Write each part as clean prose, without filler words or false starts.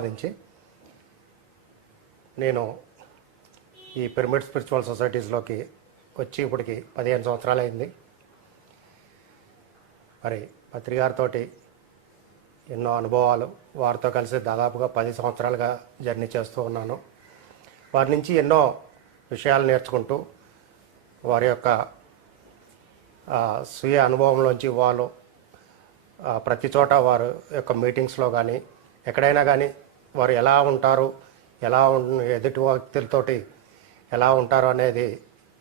నుంచి నేను ఈ పిరమిడ్ స్పిరిచువల్ సొసైటీస్లోకి వచ్చి ఇప్పటికి 15 సంవత్సరాలు అయింది. మరి పత్రికారితో ఎన్నో అనుభవాలు, వారితో కలిసి దాదాపుగా 10 సంవత్సరాలుగా జర్నీ చేస్తూ ఉన్నాను. వారి నుంచి ఎన్నో విషయాలు నేర్చుకుంటూ వారి యొక్క స్వీయ అనుభవంలోంచి వాళ్ళు ప్రతి చోట వారి యొక్క మీటింగ్స్లో కానీ ఎక్కడైనా కానీ వారు ఎలా ఉంటారు, ఎదుటి వ్యక్తులతోటి ఎలా ఉంటారు అనేది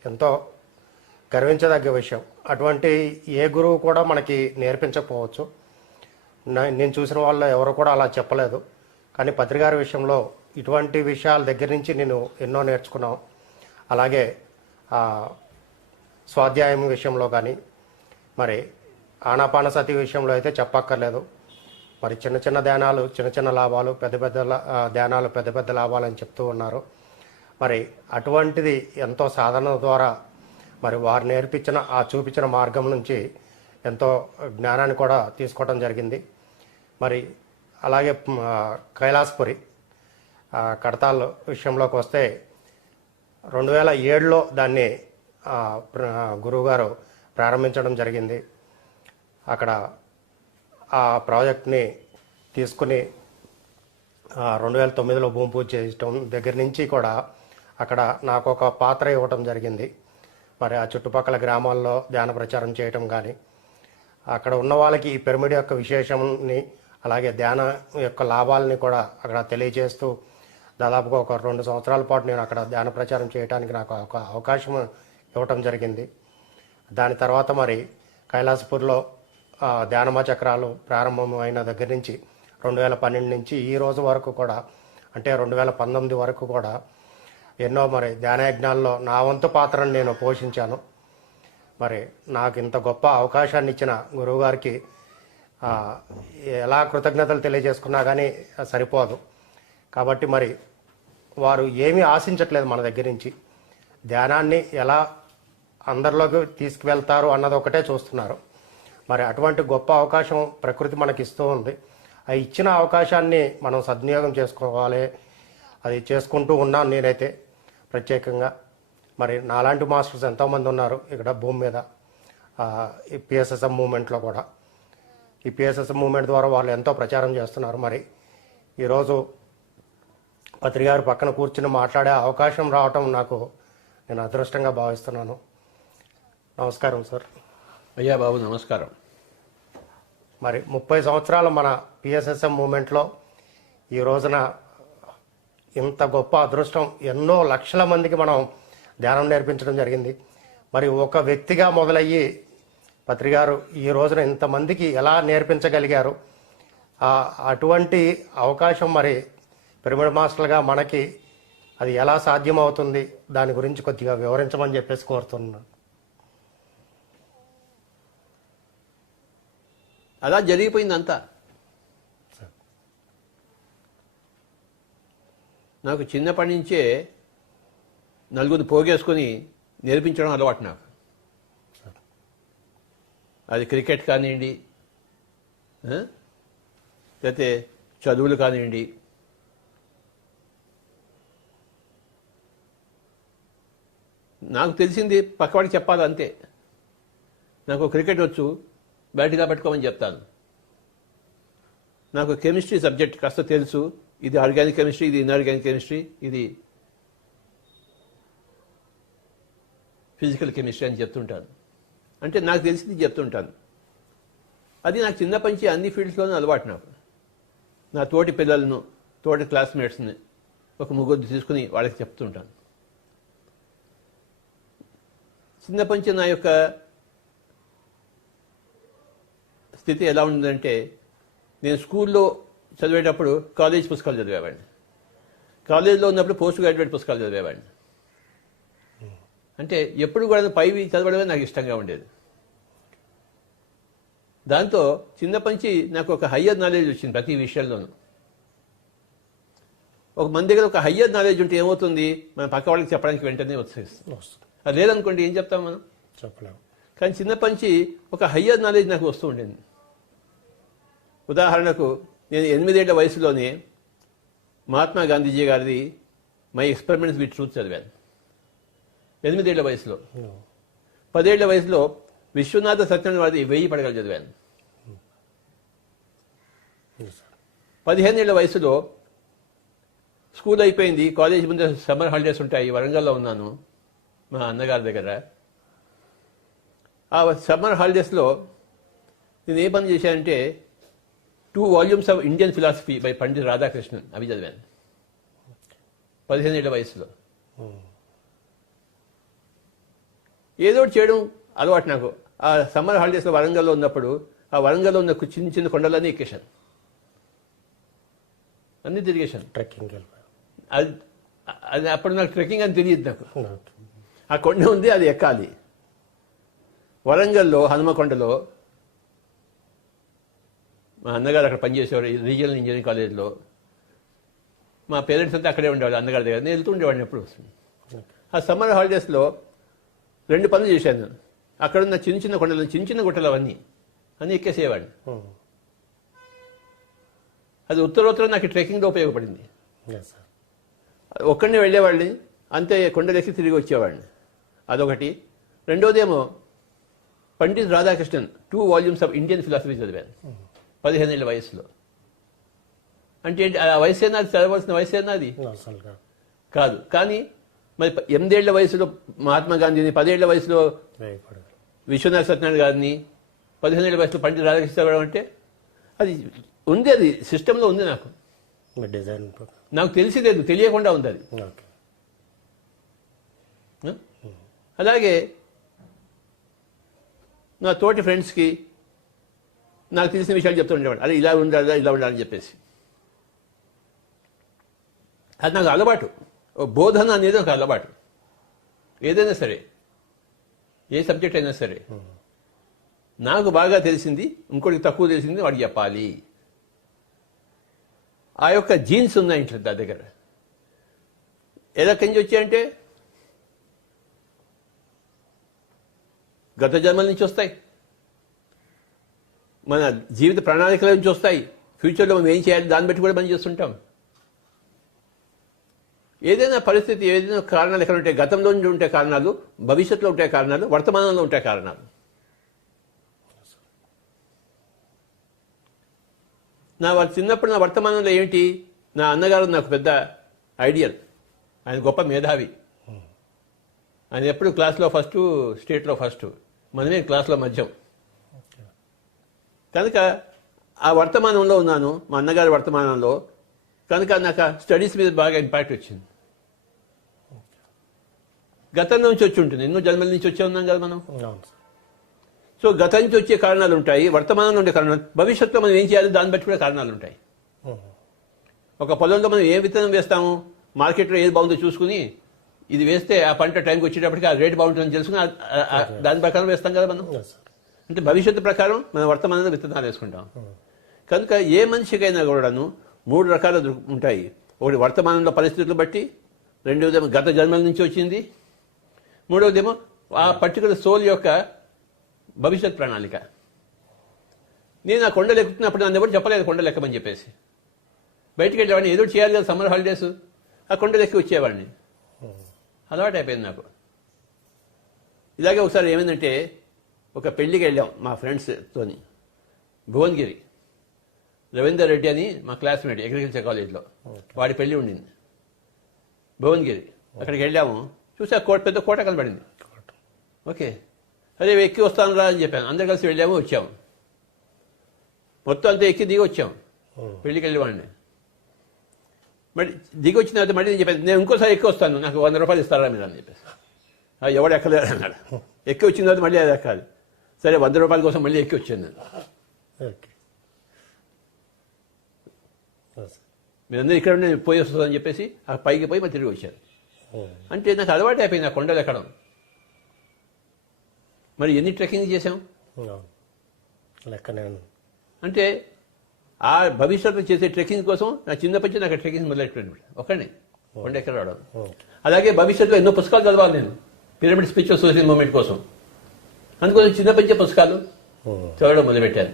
ఎంతో గర్వించదగ్గ విషయం. అటువంటి ఏ గురువు కూడా మనకి నేర్పించకపోవచ్చు. నేను చూసిన వాళ్ళు ఎవరు కూడా అలా చెప్పలేదు. కానీ పత్రికారి విషయంలో ఇటువంటి విషయాల దగ్గర నుంచి నేను ఎన్నో నేర్చుకున్నాం. అలాగే స్వాధ్యాయం విషయంలో కానీ, మరి ఆనాపానసతి విషయంలో అయితే చెప్పక్కర్లేదు. మరి చిన్న చిన్న ధ్యానాలు చిన్న చిన్న లాభాలు, పెద్ద పెద్ద ధ్యానాలు పెద్ద పెద్ద లాభాలు అని చెప్తూ ఉన్నారు. మరి అటువంటిది ఎంతో సాధన ద్వారా మరి వారు నేర్పించిన చూపించిన మార్గం నుంచి ఎంతో జ్ఞానాన్ని కూడా తీసుకోవడం జరిగింది. మరి అలాగే కైలాసపురి కడతాల్ విషయంలోకి వస్తే 2007లో దాన్ని గురువుగారు ప్రారంభించడం జరిగింది. అక్కడ ఆ ప్రాజెక్ట్ని తీసుకుని 2009లో భూమి పూజ చేయటం దగ్గర నుంచి కూడా అక్కడ నాకు ఒక పాత్ర ఇవ్వటం జరిగింది. మరి ఆ చుట్టుపక్కల గ్రామాల్లో ధ్యాన ప్రచారం చేయటం కానీ, అక్కడ ఉన్న వాళ్ళకి ఈ పిరమిడ్ యొక్క విశేషాన్ని అలాగే ధ్యాన యొక్క లాభాలని కూడా అక్కడ తెలియజేస్తూ దాదాపుగా ఒక 2 సంవత్సరాల పాటు నేను అక్కడ ధ్యాన ప్రచారం చేయడానికి నాకు ఒక అవకాశం ఇవ్వటం జరిగింది. దాని తర్వాత మరి కైలాసపూర్లో ధ్యానమ చక్రాలు ప్రారంభమైన దగ్గర నుంచి 2012 నుంచి ఈ రోజు వరకు కూడా, అంటే 2019 వరకు కూడా ఎన్నో మరి ధ్యానయజ్ఞాల్లో నా వంతు పాత్రను నేను పోషించాను. మరి నాకు ఇంత గొప్ప అవకాశాన్ని ఇచ్చిన గురువుగారికి ఎలా కృతజ్ఞతలు తెలియజేసుకున్నా కానీ సరిపోదు. కాబట్టి మరి వారు ఏమీ ఆశించట్లేదు మన దగ్గర నుంచి. ధ్యానాన్ని ఎలా అందరిలోకి తీసుకువెళ్తారు అన్నది ఒకటే చూస్తున్నారు. మరి అటువంటి గొప్ప అవకాశం ప్రకృతి మనకి ఇస్తూ ఉంది. ఆ ఇచ్చిన అవకాశాన్ని మనం సద్వినియోగం చేసుకోవాలి. అది చేసుకుంటూ ఉన్నాను నేనైతే ప్రత్యేకంగా. మరి నాలాంటి మాస్టర్స్ ఎంతోమంది ఉన్నారు ఇక్కడ భూమి మీద. ఈ పిఎస్ఎస్ఎం మూమెంట్లో కూడా, ఈ పిఎస్ఎస్ఎం మూమెంట్ ద్వారా వాళ్ళు ఎంతో ప్రచారం చేస్తున్నారు. మరి ఈరోజు పత్రికారి పక్కన కూర్చుని మాట్లాడే అవకాశం రావటం నాకు నేను అదృష్టంగా భావిస్తున్నాను. నమస్కారం సార్. అయ్యా బాబు నమస్కారం. మరి 30 సంవత్సరాల మన పిఎస్ఎస్ఎం మూమెంట్లో ఈ రోజున ఇంత గొప్ప అదృష్టం, ఎన్నో లక్షల మందికి మనం ధ్యానం నేర్పించడం జరిగింది. మరి ఒక వ్యక్తిగా మొదలయ్యి పత్రికారు ఈ రోజున ఇంతమందికి ఎలా నేర్పించగలిగారు? అటువంటి అవకాశం మరి పిరమిడ్ మాస్టర్గా మనకి అది ఎలా సాధ్యమవుతుంది? దాని గురించి కొద్దిగా వివరించమని చెప్పేసి కోరుతున్నాను. అలా జరిగిపోయిందంతా. నాకు చిన్నప్పటి నుంచే నలుగురు పోగేసుకొని నేర్పించడం అలవాటు నాకు. అది క్రికెట్ కానివ్వండి, లేకపోతే చదువులు కానివ్వండి, నాకు తెలిసింది పక్కవాడికి చెప్పాలి అంతే. నాకు క్రికెట్ వచ్చు, బ్యాట్గా పెట్టుకోమని చెప్తాను. నాకు కెమిస్ట్రీ సబ్జెక్ట్ కాస్త తెలుసు, ఇది ఆర్గానిక్ కెమిస్ట్రీ, ఇది ఇన్ఆర్గానిక్ కెమిస్ట్రీ, ఇది ఫిజికల్ కెమిస్ట్రీ అని చెప్తుంటాను. అంటే నాకు తెలిసింది చెప్తుంటాను. అది నాకు చిన్నప్పటి నుంచి అన్ని ఫీల్డ్స్లోనూ అలవాటు. నాకు నా తోటి పిల్లలను, తోటి క్లాస్మేట్స్ని ఒక ముగ్గురు తీసుకుని వాళ్ళకి చెప్తుంటాను. చిన్నప్పటి నుంచి నా యొక్క స్థితి ఎలా ఉందంటే, నేను స్కూల్లో చదివేటప్పుడు కాలేజ్ పుస్తకాలు చదివేవాడిని, కాలేజీలో ఉన్నప్పుడు పోస్ట్ గ్రాడ్యుయేట్ పుస్తకాలు చదివేవాడిని. అంటే ఎప్పుడు కూడా పైవి చదవడమే నాకు ఇష్టంగా ఉండేది. దాంతో చిన్నప్పటి నుంచి నాకు ఒక హయ్యర్ నాలెడ్జ్ వచ్చింది ప్రతి విషయంలోనూ. ఒక మన దగ్గర ఒక హయ్యర్ నాలెడ్జ్ ఉంటే ఏమవుతుంది, మనం పక్క వాళ్ళకి చెప్పడానికి వెంటనే వచ్చేస్తుంది. అది లేదనుకోండి ఏం చెప్తాం మనం, చెప్పలేము. కానీ చిన్నప్పటి నుంచి ఒక హయ్యర్ నాలెడ్జ్ నాకు వస్తూ ఉండేది. ఉదాహరణకు నేను 8 ఏళ్ల వయసులోనే మహాత్మా గాంధీజీ గారిది మై ఎక్స్పెరిమెంట్స్ విత్ ట్రూత్ చదివాను 8 ఏళ్ల వయసులో. 10 ఏళ్ల వయసులో విశ్వనాథ సత్యనారాయణ వారిది 1000 పడగలు చదివాను. 15 ఏళ్ల వయసులో స్కూల్ అయిపోయింది, కాలేజ్ ముందు సమ్మర్ హాలిడేస్ ఉంటాయి, వరంగల్లో ఉన్నాను మా అన్నగారి దగ్గర. ఆ సమ్మర్ హాలిడేస్లో నేను ఏ పని చేశానంటే 2 volumes of Indian philosophy by Pandit Radhakrishnan అవి చదివాను 15 ఏళ్ల వయసులో. ఏదో ఒకటి చేయడం అలవాటు నాకు. ఆ సమ్మర్ హాలిడేస్లో వరంగల్లో ఉన్నప్పుడు ఆ వరంగల్లో ఉన్న చిన్న చిన్న కొండలన్నీ ఎక్కేశాను, అన్నీ తిరిగేశాను. ట్రెక్కింగ్ అది అది అప్పుడు నాకు ట్రెక్కింగ్ అని తెలియదు నాకు. ఆ కొండ ఉంది, అది ఎక్కాలి. వరంగల్లో హనుమకొండలో మా అన్నగారు అక్కడ పనిచేసేవారు రీజనల్ ఇంజనీరింగ్ కాలేజ్లో. మా పేరెంట్స్ అంతా అక్కడే ఉండేవాళ్ళు అన్నగారి దగ్గర. నేను వెళ్తూ ఉండేవాడిని ఎప్పుడు. ఆ సమ్మర్ హాలిడేస్లో 2 పనులు చేశాను. అక్కడున్న చిన్న చిన్న కొండలు, చిన్న చిన్న గుట్టలు అవన్నీ ఎక్కేసేవాడిని. అది ఉత్తరోత్తరం నాకు ట్రెక్కింగ్లో ఉపయోగపడింది. ఒక్కడిని వెళ్ళేవాడిని, అంతే కొండలు ఎక్కి తిరిగి వచ్చేవాడిని. అదొకటి. రెండోదేమో Pandit Radhakrishnan 2 volumes of Indian philosophy చదివాను 15 ఏళ్ల వయసులో. అంటే ఆ వయసు ఏనా, చదవలసిన వయసు ఏనా అది కాదు. కానీ మరి 8 ఏళ్ల వయసులో మహాత్మా గాంధీని, 10 ఏళ్ల వయసులో విశ్వనాథ సత్యనారాయణ గారిని, 15 ఏళ్ల వయసులో పండిత్ రాధాకృష్ణ చదవడం అంటే అది ఉంది, అది సిస్టంలో ఉంది. నాకు డిజైన్ నాకు తెలియలేదు, తెలియకుండా ఉంది అది. అలాగే నా తోటి ఫ్రెండ్స్కి నాకు తెలిసిన విషయాలు చెప్తూ ఉండేవాడు, అదే ఇలా ఉండాలి, ఇలా ఉండాలని చెప్పేసి. అది నాకు అలవాటు. బోధన అనేది ఒక అలవాటు. ఏదైనా సరే, ఏ సబ్జెక్ట్ అయినా సరే, నాకు బాగా తెలిసింది ఇంకోటికి తక్కువ తెలిసింది వాడికి చెప్పాలి. ఆ యొక్క జీన్స్ ఉన్నాయి ఇంట్లో నా దగ్గర. ఎక్కడి నుంచి వచ్చాయంటే గత జన్మల నుంచి వస్తాయి, మన జీవిత ప్రణాళికల నుంచి వస్తాయి. ఫ్యూచర్లో మనం ఏం చేయాలి దాన్ని బట్టి కూడా మనం చేస్తుంటాం. ఏదైనా పరిస్థితి, ఏదైనా కారణాలు ఎక్కడ ఉంటాయి, గతంలో నుండి ఉంటే కారణాలు, భవిష్యత్తులో ఉంటే కారణాలు, వర్తమానంలో ఉంటే కారణాలు. చిన్నప్పుడు నా వర్తమానంలో ఏంటి, నా అన్నగారు నాకు పెద్ద ఐడియల్. ఆయన గొప్ప మేధావి. ఆయన ఎప్పుడు క్లాస్లో ఫస్ట్, స్టేట్లో ఫస్ట్, మనమే క్లాస్లో మధ్యం. కనుక ఆ వర్తమానంలో ఉన్నాను, మా అన్నగారి వర్తమానంలో. కనుక నాకు స్టడీస్ మీద బాగా ఇంపాక్ట్ వచ్చింది. గతం నుంచి వచ్చి ఉంటుంది, ఎన్నో జన్మల నుంచి వచ్చే ఉన్నాం కదా మనం. సో గతం నుంచి వచ్చే కారణాలు ఉంటాయి, వర్తమానంలో ఉండే కారణాలు, భవిష్యత్తులో మనం ఏం చేయాలి దాన్ని బట్టి కూడా కారణాలు ఉంటాయి. ఒక పొలంలో మనం ఏ విత్తనం వేస్తాము, మార్కెట్లో ఏది బాగుందో చూసుకుని ఇది వేస్తే ఆ పంట టైంకి వచ్చేటప్పటికి ఆ రేట్ బాగుంటుందని తెలుసుకుని దాని ప్రకారం వేస్తాం కదా మనం. అంటే భవిష్యత్తు ప్రకారం మనం వర్తమానంలో విత్తనాలు వేసుకుంటాం. కనుక ఏ మనిషికైనా కూడాను 3 రకాలు ఉంటాయి. ఒకటి వర్తమానంలో పరిస్థితులు బట్టి, రెండవదేమో గత జన్మల నుంచి వచ్చింది, మూడవదేమో ఆ పర్టికులర్ సోల్ యొక్క భవిష్యత్ ప్రణాళిక. నేను ఆ కొండలు ఎక్కుతున్నప్పుడు నన్ను ఎవరు చెప్పలేదు కొండలు ఎక్కమని చెప్పేసి. బయటికి వెళ్ళేవాడిని, ఏదో చేయాలి కదా సమ్మర్ హాలిడేస్, ఆ కొండలు ఎక్కి వచ్చేవాడిని. అలవాటు అయిపోయింది నాకు. ఇలాగే ఒకసారి ఏమైందంటే, ఒక పెళ్లికి వెళ్ళాం మా ఫ్రెండ్స్తోని, భువనగిరి. రవీందర్ రెడ్డి అని మా క్లాస్మేట్ అగ్రికల్చర్ కాలేజ్లో, వాడి పెళ్లి ఉండింది భువనగిరి. అక్కడికి వెళ్ళాము, చూసి ఆ పెద్ద కోట కనబడింది. ఓకే, అదే ఎక్కి వస్తాను రా అని చెప్పాను. అందరు కలిసి వెళ్ళాము, వచ్చాము. మొత్తం అంతా ఎక్కి దిగి వచ్చాము పెళ్లికి వెళ్ళేవాడిని. మళ్ళీ దిగి వచ్చిన తర్వాత మళ్ళీ నేను చెప్పాను, నేను ఇంకోసారి ఎక్కి వస్తాను, నాకు 100 రూపాయలు ఇస్తారా మీరు అని చెప్పేసి. ఎవడు ఎక్కలేదు అన్నాడు. ఎక్కి వచ్చిన తర్వాత మళ్ళీ అది ఎక్కాలి. సరే 100 రూపాయల కోసం మళ్ళీ ఎక్కి వచ్చాను నేను. మీరందరూ ఇక్కడ ఉండి పోయి వస్తుందని చెప్పేసి ఆ పైకి పోయి మరి తిరిగి వచ్చాను. అంటే నాకు అలవాటు అయిపోయింది ఆ కొండలు ఎక్కడం. మరి ఎన్ని ట్రెక్కింగ్ చేసాం లెక్కనే. అంటే ఆ భవిష్యత్తు చేసే ట్రెక్కింగ్ కోసం నా చిన్నప్పటి నుంచి నాకు ట్రెక్కింగ్ మొదలెట్టాను ఒకడిని కొండ ఎక్కడ రావడం. అలాగే భవిష్యత్తులో ఎన్నో పుస్తకాలు చదవాలి నేను, పిరమిడ్ స్పిరిచువల్ సోషల్ మూవ్మెంట్ కోసం. అందుకోసం చిన్నప్పటి నుంచే పుస్తకాలు చదవడం మొదలుపెట్టాను.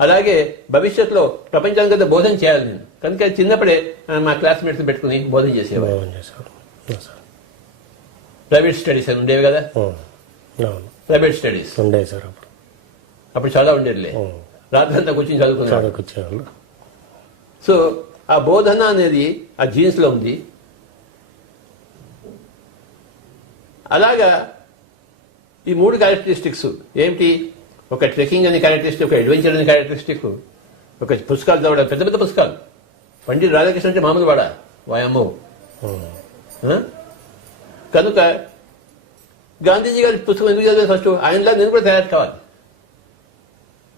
అలాగే భవిష్యత్తులో ప్రపంచానికంతా బోధన చేయాలి నేను. కనుక చిన్నప్పుడే మా క్లాస్మేట్స్ పెట్టుకుని బోధన చేసేవాడు. బాగుంది చేశారు. అవును సార్. ప్రైవేట్ స్టడీస్ అని ఉండేవి కదా, అవును ప్రైవేట్ స్టడీస్ ఉండే సార్ అప్పుడు. అప్పుడు చాలా ఉండేదిలే. రాత్రంతా కూర్చొని చదువుకున్నాడు. చదువుకొచ్చేవాళ్ళు. సో ఆ బోధన అనేది ఆ జీన్స్ లో ఉంది. అలాగా ఈ 3 క్యారెక్టరిస్టిక్స్ ఏమిటి? ఒక ట్రెక్కింగ్ అనే క్యారెక్టరిస్టిక్, ఒక అడ్వెంచర్ అనే క్యారెక్టరిస్టిక్, ఒక పుస్తకాలు చదవడం, పెద్ద పెద్ద పుస్తకాలు. పండిట్ రాధాకృష్ణ అంటే మామూలు వాడా? వాయమ్మో. కనుక గాంధీజీ గారి పుస్తకం ఎందుకు చదివారు? ఫస్ట్ ఆయనలా నేను కూడా తయారు కావాలి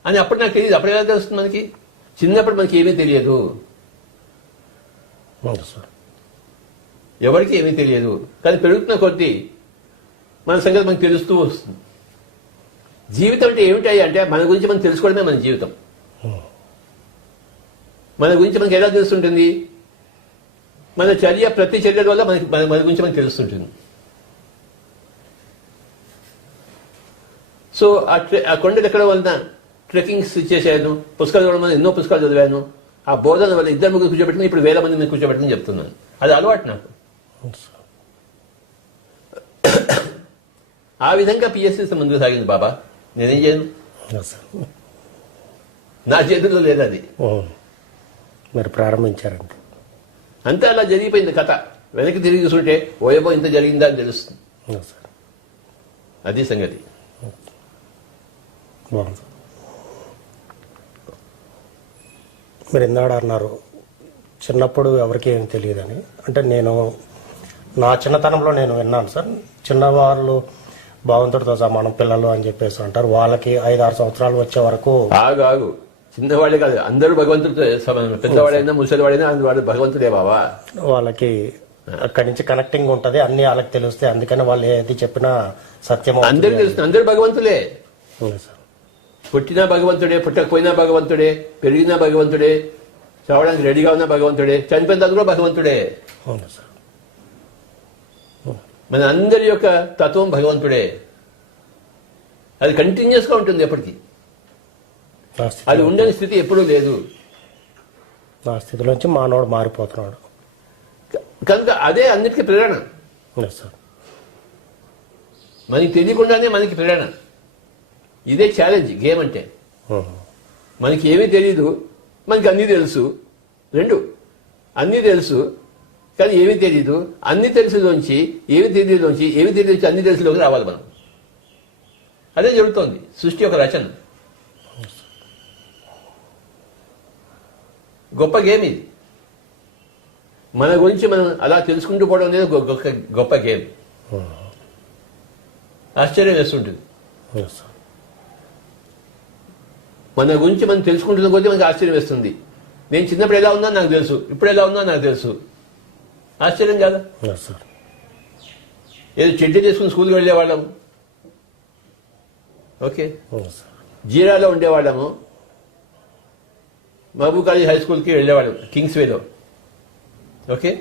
అని అప్పుడు నాకు తెలియదు. అప్పుడు ఎలా తెలుస్తుంది మనకి? చిన్నప్పుడు మనకి ఏమీ తెలియదు, అవును సార్. ఎవరికి ఏమీ తెలియదు. కానీ పెరుగుతున్న కొద్దీ మన సంగతి మనకు తెలుస్తూ వస్తుంది. జీవితం అంటే ఏమిటాయి అంటే మన గురించి మనం తెలుసుకోవడమే మన జీవితం. మన గురించి మనకి ఎలా తెలుస్తుంటుంది? మన చర్య, ప్రతి చర్య వల్ల మనకి మన గురించి మనకు తెలుస్తుంటుంది. సో ఆ కొండలు ఎక్కడ వలన ట్రెక్కింగ్స్ చేశాను, పుస్తకాలు చదవడం వల్ల ఎన్నో పుస్తకాలు చదివాను. ఆ బోధన వల్ల 2 కూర్చోబెట్టుకుని ఇప్పుడు 1000 మందిని కూర్చోబెట్టుకుని చెప్తున్నాను. అది అలవాటు నాకు. అవును సార్. ఆ విధంగా పిఎస్సీ ముందుకు సాగింది బాబా. నేనేం చేయను, అవును సార్. నా చేతుల్లో లేదు అది. మీరు ప్రారంభించారంటే అంతే అలా జరిగిపోయింది కథ. వెనక్కి తిరిగి చూసుంటే ఓయబో ఇంత జరిగిందా అని తెలుస్తుంది. అవును సార్. అది సంగతి. బాగుంది. మీరు ఇందాడ అన్నారు చిన్నప్పుడు ఎవరికి ఏం తెలియదని. అంటే నేను నా చిన్నతనంలో నేను విన్నాను సార్, చిన్నవాళ్ళు భగవంతుడితో సమానం పిల్లలు అని చెప్పేసి అంటారు. వాళ్ళకి 5-6 సంవత్సరాలు వచ్చే వరకు ఆగు చిన్నవాళ్ళే కాదు, అందరూ భగవంతుడితో సమానం. పెద్దవాడైనా ముసలివాడైనా వాడు భగవంతుడే బాబా. వాళ్ళకి అక్కడి నుంచి కనెక్టింగ్ ఉంటది, అన్ని వాళ్ళకి తెలుస్తాయి. అందుకని వాళ్ళు ఏది చెప్పినా సత్యం అందరికి తెలుస్తుంది. అందరూ భగవంతులే. సార్. పుట్టినా భగవంతుడే, పుట్టకపోయినా భగవంతుడే, పెరిగినా భగవంతుడే, చావడానికి రెడీగా ఉన్నా భగవంతుడే, చనిపోయిన తర్వాత కూడా భగవంతుడే. అవును సార్. మన అందరి యొక్క తత్వం భగవంతుడే. అది కంటిన్యూస్ గా ఉంటుంది ఎప్పటికీ. అది ఉండని స్థితి ఎప్పుడూ లేదు. ఆ స్థితిలోంచి మానవుడు మారిపోతున్నాడు. కనుక అదే అన్నిటికీ ప్రేరణ. సార్. మనకి తెలియకుండానే మనకి ప్రేరణ. ఇదే ఛాలెంజ్ గేమ్ అంటే. మనకి ఏమీ తెలీదు, మనకి అన్నీ తెలుసు. 2 అన్నీ తెలుసు కానీ ఏమీ తెలీదు. అన్ని తెలుసులోంచి ఏమి తెలియదులోంచి అన్ని తెలుసులోకి రావాలి మనం. అదే జరుగుతోంది సృష్టి యొక్క రచన. గొప్ప గేమ్ ఇది. మన గురించి మనం అలా తెలుసుకుంటూ పోవడం అనేది గొప్ప గేమ్. ఆశ్చర్యం వేస్తుంటుంది. మన గురించి మనం తెలుసుకుంటున్న కొద్దీ మనకి ఆశ్చర్యం వేస్తుంది. నేను చిన్నప్పుడు ఎలా ఉన్నా నాకు తెలుసు, ఇప్పుడు ఎలా ఉన్నా నాకు తెలుసు. ఆశ్చర్యం కాదా? ఏదో చెడ్డ చేసుకుని స్కూల్కి వెళ్ళేవాళ్ళము, ఓకే, జీరాలో ఉండేవాళ్ళము, మహబూబ్ కాలేజ్ హై స్కూల్కి వెళ్ళేవాళ్ళం కింగ్స్ వేలో, ఓకే.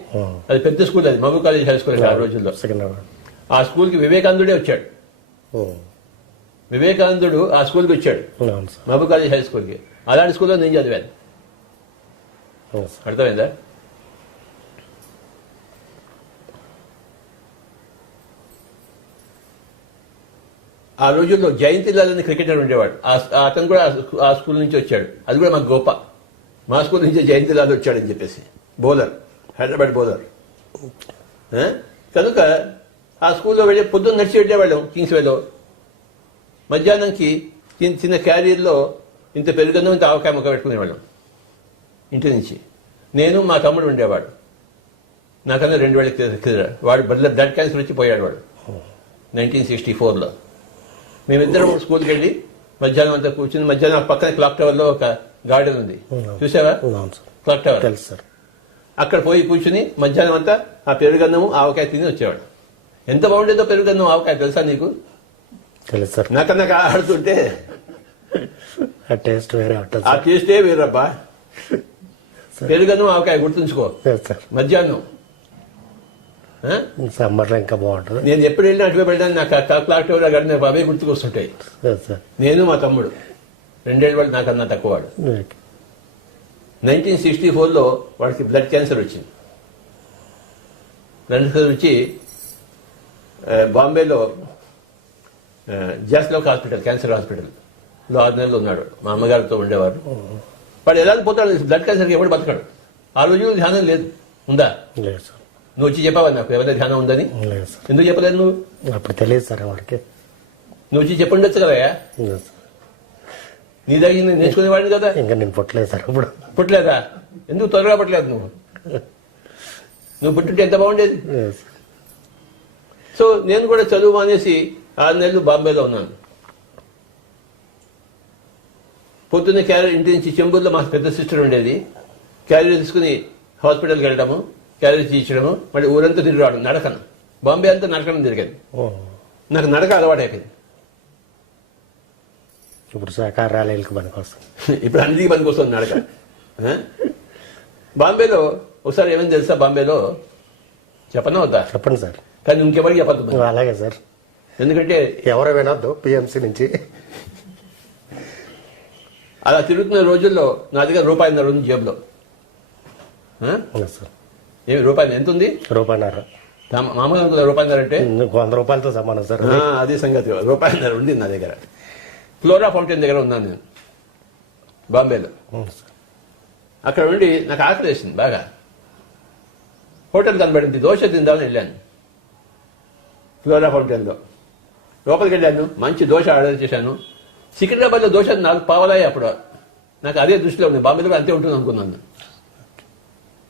అది పెద్ద స్కూల్, అది మహబూబ్ కాలేజ్ హై స్కూల్ ఆ రోజుల్లో. ఆ స్కూల్కి వివేకానందుడే వచ్చాడు. వివేకానందుడు ఆ స్కూల్కి వచ్చాడు, మహబూబ్ కాలేజ్ హై స్కూల్కి. అలాంటి స్కూల్లో నేను చదివాను. అర్థమైందా? ఆ రోజుల్లో జయంతిలాల్ అని క్రికెటర్ ఉండేవాడు. అతను కూడా ఆ స్కూల్ నుంచి వచ్చాడు. అది కూడా మాకు గొప్ప. మా స్కూల్ నుంచి జయంతిలాల్ వచ్చాడని చెప్పేసి, బౌలర్, హైదరాబాద్ బౌలర్. కనుక ఆ స్కూల్లో వెళ్ళి పొద్దున్న నడిచి వెళ్ళేవాళ్ళం కింగ్స్ వేలో. మధ్యాహ్నంకి చిన్న క్యారియర్లో ఇంత పెరుగన్నం, ఇంత ఆవకాయ ముక్క పెట్టుకునేవాళ్ళం ఇంటి నుంచి. నేను మా తమ్ముడు ఉండేవాడు, నాకన్నా 2 ఏళ్ళకి. వాడు బ్లడ్ క్యాన్సర్ వచ్చి పోయాడు వాడు 1964లో. మేమిద్దరం స్కూల్కి వెళ్ళి మధ్యాహ్నం అంతా కూర్చుని, మధ్యాహ్నం పక్కన క్లాక్ టవర్లో ఒక గార్డెన్ ఉంది, చూసావా? Clock tower. అక్కడ పోయి కూర్చుని మధ్యాహ్నం అంతా ఆ పెరుగన్నము ఆవకాయ తిని వచ్చేవాడు. ఎంత బాగుండేదో పెరుగన్నం ఆవకాయ, తెలుసా నీకు? తెలుసు. నాకన్నా ఆడుతుంటే ఆ టేస్టే వేరబ్బా. పెరుగన్నం ఆవకాయ గుర్తుంచుకో. మధ్యాహ్నం సమ్మర్లో ఇంకా బాగుంటుంది. నేను ఎప్పుడు వెళ్ళినా అటువైపు వెళ్ళాను, నాకు క్లాక్ టవర్ గడిన అవే గుర్తుకొస్తుంటాయి. నేను మా తమ్ముడు 2 ఏళ్ళ వాడు నాకన్నా తక్కువ వాడు. ఓకే. 1964లో వాడికి బ్లడ్ క్యాన్సర్ వచ్చింది. బ్లడ్ క్యాన్సర్ వచ్చి బాంబేలో జాస్లాక్ హాస్పిటల్, క్యాన్సర్ హాస్పిటల్లో 6 నెలలు ఉన్నాడు. మా అమ్మగారితో ఉండేవారు. వాడు ఎలా పోతాడు, బ్లడ్ క్యాన్సర్కి ఎవడు బతకాడు. ఆ రోజు ధ్యానం లేదు. ఉందా? లేదు సార్. నువ్వు వచ్చి చెప్పావా నాకు ఎవరైనా ధ్యానం ఉందని? లేదు సార్. ఎందుకు చెప్పలేదు నువ్వు? అప్పుడు తెలియదు సార్ వాడికి. నువ్వు వచ్చి చెప్పుండొచ్చు కదా. లేదు సార్. నీ దగ్గర నేను నేర్చుకునేవాడిని కదా. ఇంకా నేను పుట్టలేదు సార్ అప్పుడు. పుట్టలేదా? ఎందుకు త్వరగా పుట్టలేదు నువ్వు? నువ్వు పుట్టింటే ఎంత బాగుండేది. లేదు సార్. సో నేను కూడా చదువు మానేసి 6 నెలలు బాంబేలో ఉన్నాను. పొద్దున్నే క్యారియర్, ఇంటి నుంచి చెంబూరులో మా పెద్ద సిస్టర్ ఉండేది. క్యారియర్ తీసుకుని హాస్పిటల్కి వెళ్ళడము, క్యారియర్ తీయించడము, మళ్ళీ ఊరంతా తిరిగి రావడం నడకను. బాంబే అంతా నడకడం తిరిగేది. నాకు నడక అలవాటు అయిపోయింది. ఇప్పుడు సహకార ర్యాలీలకు పనికొస్తుంది. ఇప్పుడు అన్నిటికీ పనికి వస్తుంది నడక. బాంబేలో ఒకసారి ఏమైంది తెలుసా? బాంబేలో చెప్పనా వద్దా? చెప్పండి సార్. కానీ ఇంకెవరికి చెప్పద్దు. అలాగే సార్. ఎందుకంటే ఎవరు వినొద్దు పిఎంసీ నుంచి. అలా తిరుగుతున్న రోజుల్లో నా దగ్గర ₹1.5 ఉంది జేబులో. సార్. ఏమి రూపాయి ఎంత ఉంది? ₹1.5. మామూలుగా అనుకుందా ₹1.5 అంటే? ₹100 సమానం సార్. అది సంగతి. ₹1.5 ఉంది నా దగ్గర. ఫ్లోరా ఫౌంటైన్ దగ్గర ఉన్నాను నేను బాంబేలో. అక్కడ ఉండి నాకు ఆకలి వేసింది బాగా. హోటల్ కనబడింది, దోశ తిందామని వెళ్ళాను. ఫ్లోరా ఫౌంటైన్లో లోపలికి వెళ్ళాను, మంచి దోశ ఆర్డర్ చేశాను. సికింద్రాబాద్లో దోశ 4 పావలాయి అప్పుడు. నాకు అదే దృష్టిలో ఉంది. బాంబేలో అంతే ఉంటుంది అనుకున్నాను.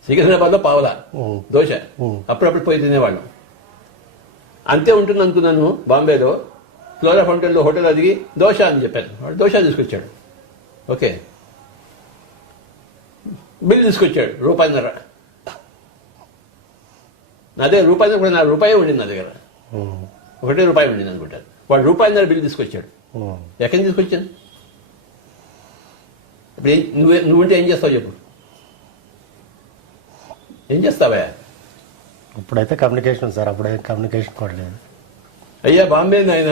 సికింద్రాబాద్లో పావలా దోశ, అప్పుడప్పుడు పోయి తినేవాళ్ళం. అంతే ఉంటుంది అనుకున్నాను బాంబేలో. ఫ్లోరా ఫౌంటైన్లో హోటల్ అదిగి దోశ అని చెప్పాను. వాడు దోశ తీసుకొచ్చాడు. ఓకే, బిల్ తీసుకొచ్చాడు ₹1.5. నా దగ్గర ₹1.5 కూడా, ₹1 ఉండింది నా దగ్గర. ₹1 ఉండింది అనుకుంటాను. వాడు ₹1.5 బిల్ తీసుకొచ్చాడు. ఎక్కడి నుంచి తీసుకొచ్చాను? ఇప్పుడు నువ్వుంటే ఏం చేస్తావు చెప్పు? ఏం చేస్తావా? ఇప్పుడైతే కమ్యూనికేషన్ సార్, అప్పుడే కమ్యూనికేషన్ కూడా లేదు. అయ్యా బాంబే నాయన,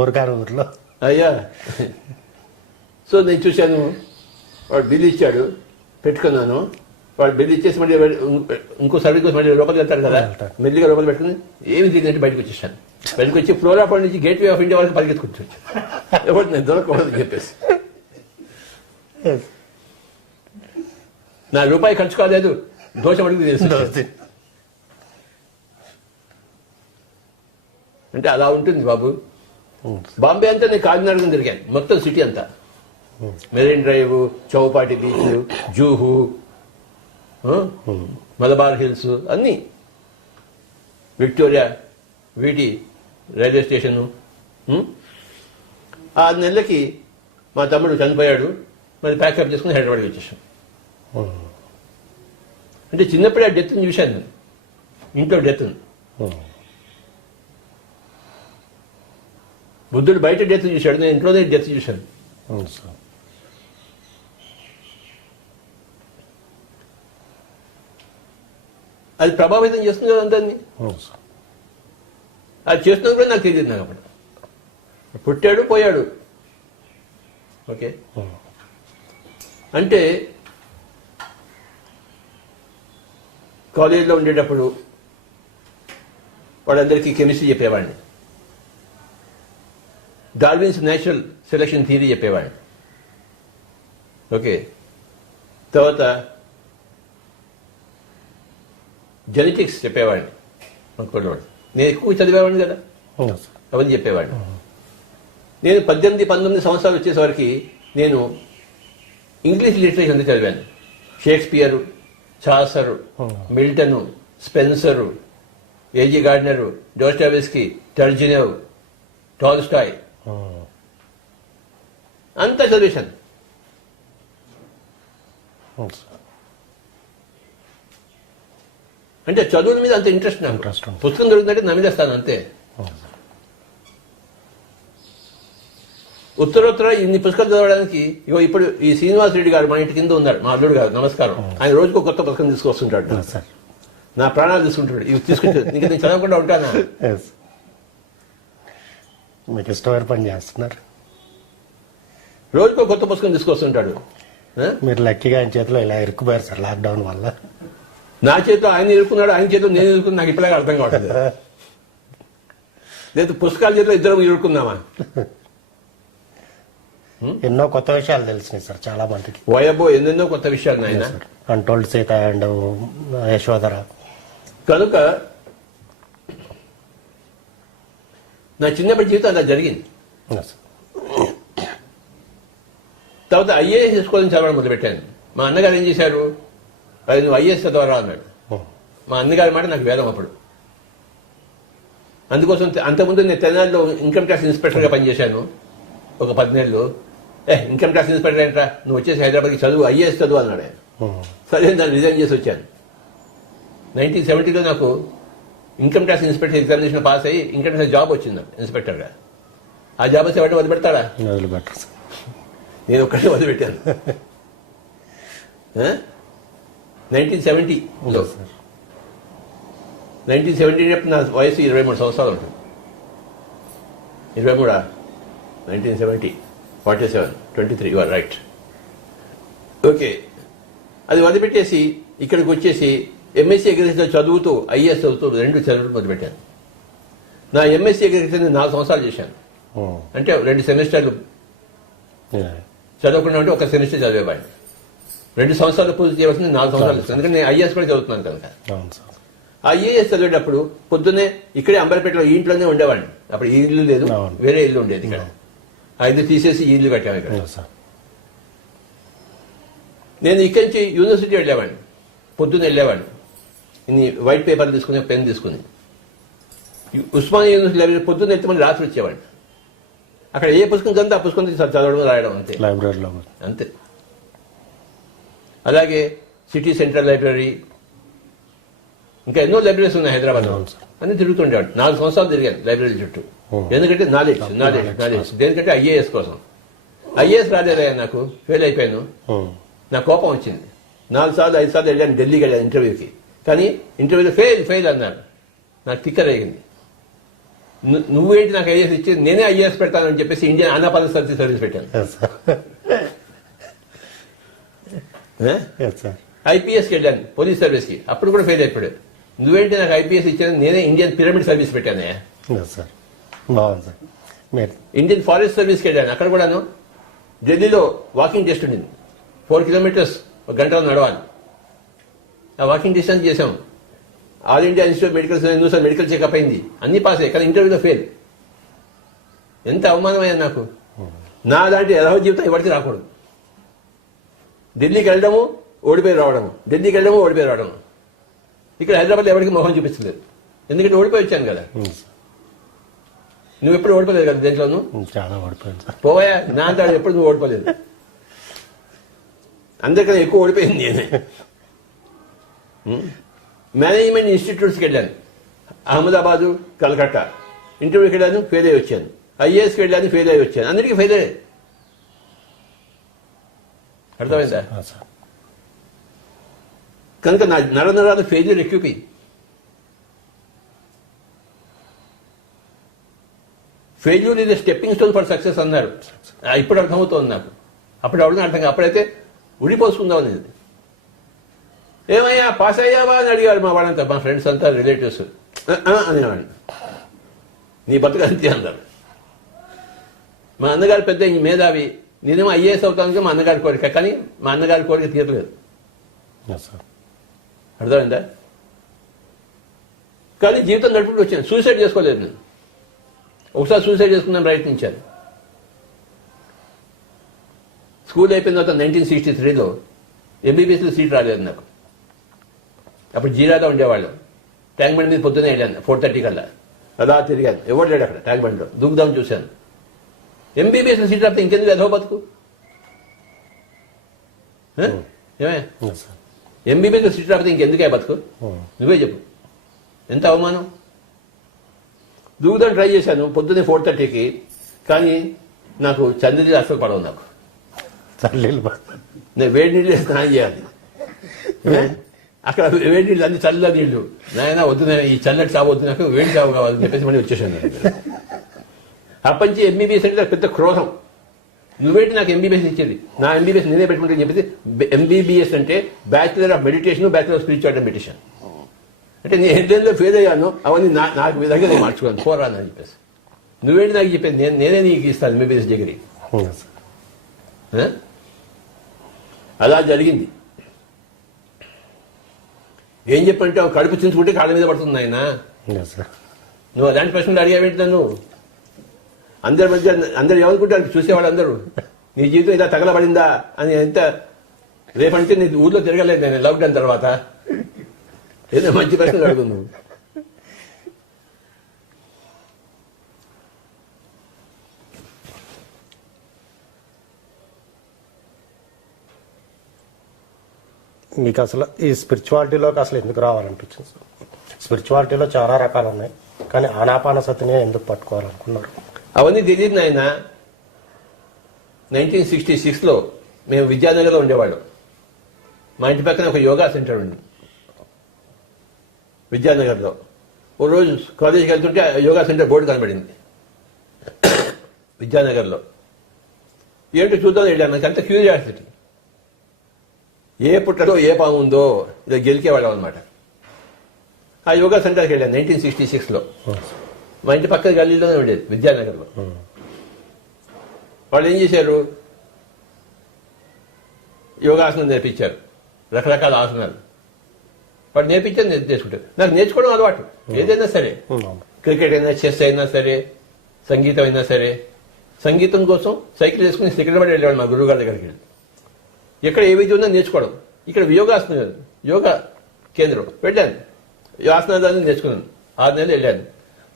ఊరికారు ఊర్లో. అయ్యా. సో నేను చూశాను, వాడు బిల్ ఇచ్చాడు, పెట్టుకున్నాను. వాడు బిల్ ఇచ్చేసి మళ్ళీ ఇంకో సర్వీస్ కోసం మళ్ళీ లోపలికి వెళ్తాడు కదా, మెల్లిగా లోపల పెట్టుకుని ఏమి దిగినట్టు బయటకు వచ్చేసాను. బయటకు వచ్చి ఫ్లోరా పాయింట్ నుంచి గేట్ వే ఆఫ్ ఇండియా వరకు పరిగెత్తుకొచ్చు. ఎవరు నేను దొరకకూడదని చెప్పేసి. నా రూపాయి ఖర్చు కాలేదు, దోశ అడుగు తెలుసు. అంటే అలా ఉంటుంది బాబు. బాంబే అంతా నేను కాకినాడకు తిరిగాను, మొత్తం సిటీ అంతా. Marine drive, Chowpatty beach, Juhu, Malabar hills అన్నీ, విక్టోరియా, వీటి రైల్వే స్టేషను. 6 నెలలకి మా తమ్ముడు చనిపోయాడు. మరి ప్యాకప్ చేసుకుని హైదరాబాద్కి వచ్చేసాం. అంటే చిన్నప్పుడే ఆ డెత్ని చూశాను నేను, ఇంట్లో డెత్ని. బుద్ధుడు బయట డెత్ చూశాడు, నేను ఇంట్లోనే డెత్ చూశాను. అది ప్రభావితం చేస్తుంది కదా అందరినీ. అది చేస్తున్నా కూడా నాకు తెలియదు. నాకు అప్పుడు పుట్టాడు, పోయాడు. ఓకే, అంటే కాలేజీలో ఉండేటప్పుడు వాళ్ళందరికీ కెమిస్ట్రీ చెప్పేవాడిని, డార్విన్స్ నేచురల్ సెలక్షన్ థియరీ చెప్పేవాడిని. ఓకే, తర్వాత జెనెటిక్స్ చెప్పేవాడిని. అనుకోవాడు నేను ఎక్కువ చదివేవాడిని కదా, అవన్నీ చెప్పేవాడిని. నేను 18-19 సంవత్సరాలు వచ్చేసరికి నేను ఇంగ్లీష్ లిటరేచర్ అంతా చదివాను. షేక్స్పియరు, చాసరు, మిల్టను, స్పెన్సరు, ఏజీ గార్డినరు, డోస్టావెస్కీ, టర్జనెవ్, టాల్స్టాయ్ అంతా చదివేశాను. అంటే చదువుల మీద అంత ఇంట్రెస్ట్ నాకు. పుస్తకం దొరుకుతుందంటే నమిలేస్తాను అంతే. ఉత్తరోత్తర ఇన్ని పుస్తకాలు చదవడానికి ఇగో ఇప్పుడు ఈ శ్రీనివాస్ రెడ్డి గారు మా ఇంటి కింద ఉన్నారు, మా అల్లుడు గారు, నమస్కారం. ఆయన రోజుకు కొత్త పుస్తకం తీసుకొస్తుంటాడు. నా ప్రాణాలు తీసుకుంటాడు. ఇవి తీసుకుంటే నీకు నేను చదవకుండా ఉంటానా? మీకు ఇష్టమైన పని చేస్తున్నారు. రోజుకో కొత్త పుస్తకం తీసుకొస్తుంటాడు. మీరు లక్కీగా ఆయన చేతిలో ఇలా ఇరుక్కుపోయారు సార్ లాక్డౌన్ వల్ల. నా చేతిలో ఆయన ఇరుక్కున్నాడు, ఆయన చేతిలో నేను ఇరుక్కున్నా, నాకు ఇప్పటిలాగా అర్థం కావట్లేదు. లేదు పుస్తకాల చేతిలో ఇద్దరం ఇరుక్కుందామా? ఎన్నో కొత్త విషయాలు తెలిసినాయి సార్ చాలా మందికి. వయబో ఎన్నెన్నో కొత్త విషయాలు నాయన. Untold Sita and Yashodhara. కనుక నా చిన్నప్పటి జీవితం అలా జరిగింది. తర్వాత ఐఏఎస్ తీసుకోవాలని చదవడం మొదలుపెట్టాను. మా అన్నగారు ఏం చేశారు, అది నువ్వు ఐఏఎస్ చదవరా అన్నాడు. మా అన్నగారి మాట నాకు వేదం అప్పుడు. అందుకోసం అంతకుముందు నేను తెనాలిలో ఇన్కమ్ ట్యాక్స్ ఇన్స్పెక్టర్గా పనిచేశాను ఒక 10 నెలలు. ఇన్కమ్ ట్యాక్స్ ఇన్స్పెక్టర్ ఏంట్రా, నువ్వు వచ్చేసి హైదరాబాద్కి చదువు, ఐఏఎస్ చదువు అన్నాడు ఆయన. సరే దాన్ని రిజైన్ చేసి వచ్చాను. 1970లో నాకు income tax inspector examination pass అయ్యి ఇన్కమ్ ట్యాక్స్ జాబ్ వచ్చింది నాకు ఇన్స్పెక్టర్గా. ఆ జాబ్ వస్తే వాటిని వదిలిపెడతాడా? వదిలిపెట్టరు. నేను ఒక్కడే వదిలిపెట్టాను. 1970లో 1970 నా వయసు 23 సంవత్సరాలు ఉంటుంది. 23 1970 47 23 యు ఆర్ రైట్. ఓకే, అది వదిలిపెట్టేసి ఇక్కడికి వచ్చేసి ఎంఎస్సీ అగ్రికల్చర్ చదువుతూ ఐఏఎస్ చదువుతూ 2 చదువుతూ మొదలుపెట్టాను. నా ఎంఎస్సీ అగ్రికల్చర్ 4 సంవత్సరాలు చేశాను. అంటే 2 సెమిస్టర్లు చదవకుండా ఉంటే 1 సెమిస్టర్ చదివేవాడిని. 2 సంవత్సరాలు పూర్తి చేయవలసింది 4 సంవత్సరాలు. ఎందుకంటే నేను ఐఏఎస్ కూడా చదువుతున్నాను కనుక. ఐఏఎస్ చదివేటప్పుడు పొద్దున్నే ఇక్కడే అంబర్పేటలో ఈ ఇంట్లోనే ఉండేవాడిని. అప్పుడు ఈ ఇల్లు లేదు, వేరే ఇల్లు ఉండేది ఇక్కడ. ఆ ఇల్లు తీసేసి ఈ ఇల్లు కట్టాము ఇక్కడ. నేను ఇక్కడి నుంచి యూనివర్సిటీ వెళ్ళేవాడిని, పొద్దున్న వెళ్ళేవాడిని. ఇన్ని వైట్ పేపర్ తీసుకుని పెన్ తీసుకుని ఉస్మానియా యూనివర్సిటీ లైబ్రరీ పొద్దున్న వెళ్తే మళ్ళీ రాత్రి వచ్చేవాడిని. అక్కడ ఏ పుస్తకం చదివితే ఆ పుస్తకం చదవడం రాయడం అంతే, లైబ్రరీలో అంతే. అలాగే సిటీ సెంట్రల్ లైబ్రరీ, ఇంకా ఎన్నో లైబ్రరీస్ ఉన్నాయి హైదరాబాద్లో, అన్ని తిరుగుతుండేవాడు. 4 సంవత్సరాలు తిరిగాను లైబ్రరీ చుట్టూ. ఎందుకంటే నాలెడ్జ్. దేనికంటే ఐఏఎస్ కోసం. ఐఏఎస్ రాలేదయ్యా, నాకు ఫెయిల్ అయిపోయాను. నాకు కోపం వచ్చింది. 4 సార్లు 5 సార్లు వెళ్ళాను, ఢిల్లీకి వెళ్ళాను ఇంటర్వ్యూకి. కానీ ఇంటర్వ్యూలో ఫెయిల్ అన్నారు. నాకు తిక్కరేగింది. నువ్వేంటి నాకు ఐఏఎస్ ఇచ్చి, నేనే ఐఏఎస్ పెడతానని చెప్పేసి ఇండియన్ అన్నపద సర్వీస్ పెట్టాను. ఐపీఎస్కి వెళ్ళాను, పోలీస్ సర్వీస్కి. అప్పుడు కూడా ఫెయిల్ అయిపోయాడు. నువ్వేంటి నాకు ఐపీఎస్ ఇచ్చాను, నేనే ఇండియన్ పిరమిడ్ సర్వీస్ పెట్టానే. ఇండియన్ ఫారెస్ట్ సర్వీస్కి వెళ్ళాను. అక్కడ కూడాను ఢిల్లీలో వాకింగ్ టెస్ట్ ఉండింది. 4 కిలోమీటర్స్ 1 గంటలో నడవాలి. ఆ వాకింగ్ డిస్టెన్స్ చేసాం. All India institute medical science medical checkup అయింది, అన్ని పాస్ అయ్యాయి. కానీ ఇంటర్వ్యూలో ఫెయిల్. ఎంత అవమానమయ్యా నాకు. నా లాంటి ఎదవ జీవితం ఎవరికి రాకూడదు. ఢిల్లీకి వెళ్ళడము, ఓడిపోయి రావడము, ఢిల్లీకి వెళ్ళడము, ఓడిపోయి రావడము. ఇక్కడ హైదరాబాద్లో ఎవరికి మొహం చూపించలేదు, ఎందుకంటే ఓడిపోయి వచ్చాను కదా. నువ్వు ఎప్పుడు ఓడిపోలేదు కదా దేంట్లోనూ. చాలా ఓడిపోయాను. పోయా, నా అంతా ఎప్పుడు నువ్వు ఓడిపోలేదు. అందరికన్నా ఎక్కువ ఓడిపోయింది నేనే. మేనేజ్మెంట్ ఇన్స్టిట్యూట్స్కి వెళ్ళాను, అహ్మదాబాదు, కలకత్తా. ఇంటర్వ్యూకి వెళ్ళాను, ఫెయిల్ అయ్యి వచ్చాను. ఐఏఎస్కి వెళ్ళాను, ఫెయిల్ అయ్యి వచ్చాను. అందరికీ ఫెయిల్ అయ్యాయి. అర్థమైందా? కనుక నా నరాలు ఫెయిల్యూర్ ఎక్కువైంది. ఫెయిల్యూర్ ఇది స్టెప్పింగ్ స్టోన్ ఫర్ సక్సెస్ అన్నారు. ఇప్పుడు అర్థమవుతోంది నాకు. అప్పుడు అర్థం అర్థం అప్పుడైతే ఉడిపోసుకుందాం అనేది. ఏమయ్యా పాస్ అయ్యావా అని అడిగాడు మా వాళ్ళంతా, మా ఫ్రెండ్స్ అంతా, రిలేటివ్స్. అనేవాడిని. నీ బతుకు అంతే అన్నారు. మా అన్నగారు పెద్ద మేధావి. నేనేమో ఐఏఎస్ అవుతానికి మా అన్నగారి కోరిక, కానీ మా అన్నగారి కోరిక తీరలేదు. అర్థమైందా? కానీ జీవితం నడుపుకుంటూ వచ్చాను. సూసైడ్ చేసుకోలేదు నేను. ఒకసారి సూసైడ్ చేసుకుందాం ప్రయత్నించాను. స్కూల్ అయిపోయిన తర్వాత 1963లో ఎంబీబీఎస్లో సీట్ రాలేదు నాకు. అప్పుడు జీరాలో ఉండేవాళ్ళం. ట్యాంక్ బండ్ మీద పొద్దునే వెళ్ళాను 4:30 కల్లా. అలా తిరిగాను, ఎవరు లేడు అక్కడ ట్యాంక్ బండ్లో. దూకుదాం చూశాను. ఎంబీబీఎస్లో సీట్ రాస్తే ఇంకెందుకు అదో బతుకు? ఏమే ఎంబీబీఎస్లో సీట్ రాకపోతే ఇంకెందుకే బతుకు? నువ్వే చెప్పు. ఎంత అవమానం. దూకుదాం ట్రై చేశాను పొద్దున్నే 4:30కి. కానీ నాకు చంద్రుడి అసలు పడవు. నాకు నేను వేడి నీళ్ళు స్నానం చేయాలి. అక్కడ వేడి నీళ్ళు అన్ని చల్ల నీళ్లు. నాయన వద్దు, ఈ చల్లటి చావు వద్దు, నాకు వేడి చావు కావాలని చెప్పేసి మళ్ళీ వచ్చేసాను. అప్పటి నుంచి ఎంబీబీఎస్ అంటే పెద్ద క్రోధం. నువ్వేంటి నాకు ఎంబీబీఎస్ ఇచ్చేది? నా ఎంబీబీఎస్ నేనే పెట్టుకుంటే చెప్పేసి ఎంబీబీఎస్ అంటే bachelor of meditation, bachelor of spirituality meditation. అంటే నేను ఎట్లెందులో ఫెయిల్ అయ్యాను అవన్నీ నాకు విధంగా నేను మార్చుకోను పోరాను అని చెప్పేసి. నువ్వేంటి నాకు చెప్పేది? నేనే నీకు ఇస్తాను ఎంబీబీఎస్ డిగ్రీ. అలా జరిగింది. ఏం చెప్పంటే కడుపు చించుకుంటే కాళ్ళ మీద పడుతుంది ఆయన. నువ్వు అలాంటి ప్రశ్నలు అడిగావేంటి నన్ను? అందరి మధ్య అందరు ఏమనుకుంటారు చూసేవాళ్ళు అందరూ, నీ జీవితం ఇలా తగలబడిందా అని. ఎంత రేపంటే నీ ఊర్లో తిరగలేదు నేను లాక్డౌన్ తర్వాత. ఏదో మంచి ప్రశ్నలు అడుగును. మీకు అసలు ఈ స్పిరిచువాలిటీలోకి అసలు ఎందుకు రావాలనిపించింది సార్? స్పిరిచువాలిటీలో చాలా రకాలు ఉన్నాయి, కానీ ఆనాపానసతినే ఎందుకు పట్టుకోవాలనుకున్నారు? అవన్నీ తెలియదు నాయన. 1966లో మేము విద్యానగర్లో ఉండేవాళ్ళం. మా ఇంటి పక్కన ఒక యోగా సెంటర్ ఉంది విద్యానగర్లో. ఓ రోజు కాలేజీకి వెళ్తుంటే యోగా సెంటర్ బోర్డు కనబడింది విద్యానగర్లో. ఏంటో చూద్దాం వెళ్ళాను. నాకు అంత క్యూరియాసిటీ. ఏ పుట్టలో ఏ పాము ఉందో ఇలా గెలికేవాళ్ళం అనమాట. ఆ యోగా సెంటర్కి వెళ్ళాను 1966లో. మా ఇంటి పక్కన గల్లీలోనే ఉండేది విద్యానగర్లో. వాళ్ళు ఏం చేశారు, యోగాసనం నేర్పించారు, రకరకాల ఆసనాలు. వాడు నేర్పించారు, నేర్చుకుంటారు. నాకు నేర్చుకోవడం అలవాటు. ఏదైనా సరే, క్రికెట్ అయినా, చెస్ అయినా సరే, సంగీతం అయినా సరే. సంగీతం కోసం సైకిల్ వేసుకుని సికింద్రాబాద్ వెళ్ళేవాడు మా గురువు గారి దగ్గరికి వెళ్ళి. ఎక్కడ ఏ విధి ఉన్నా నేర్చుకోవడం. ఇక్కడ యోగాసనం, యోగా కేంద్రం వెళ్ళాను. ఆసనాదాన్ని నేర్చుకున్నాను. 6 నెలలు వెళ్ళాను.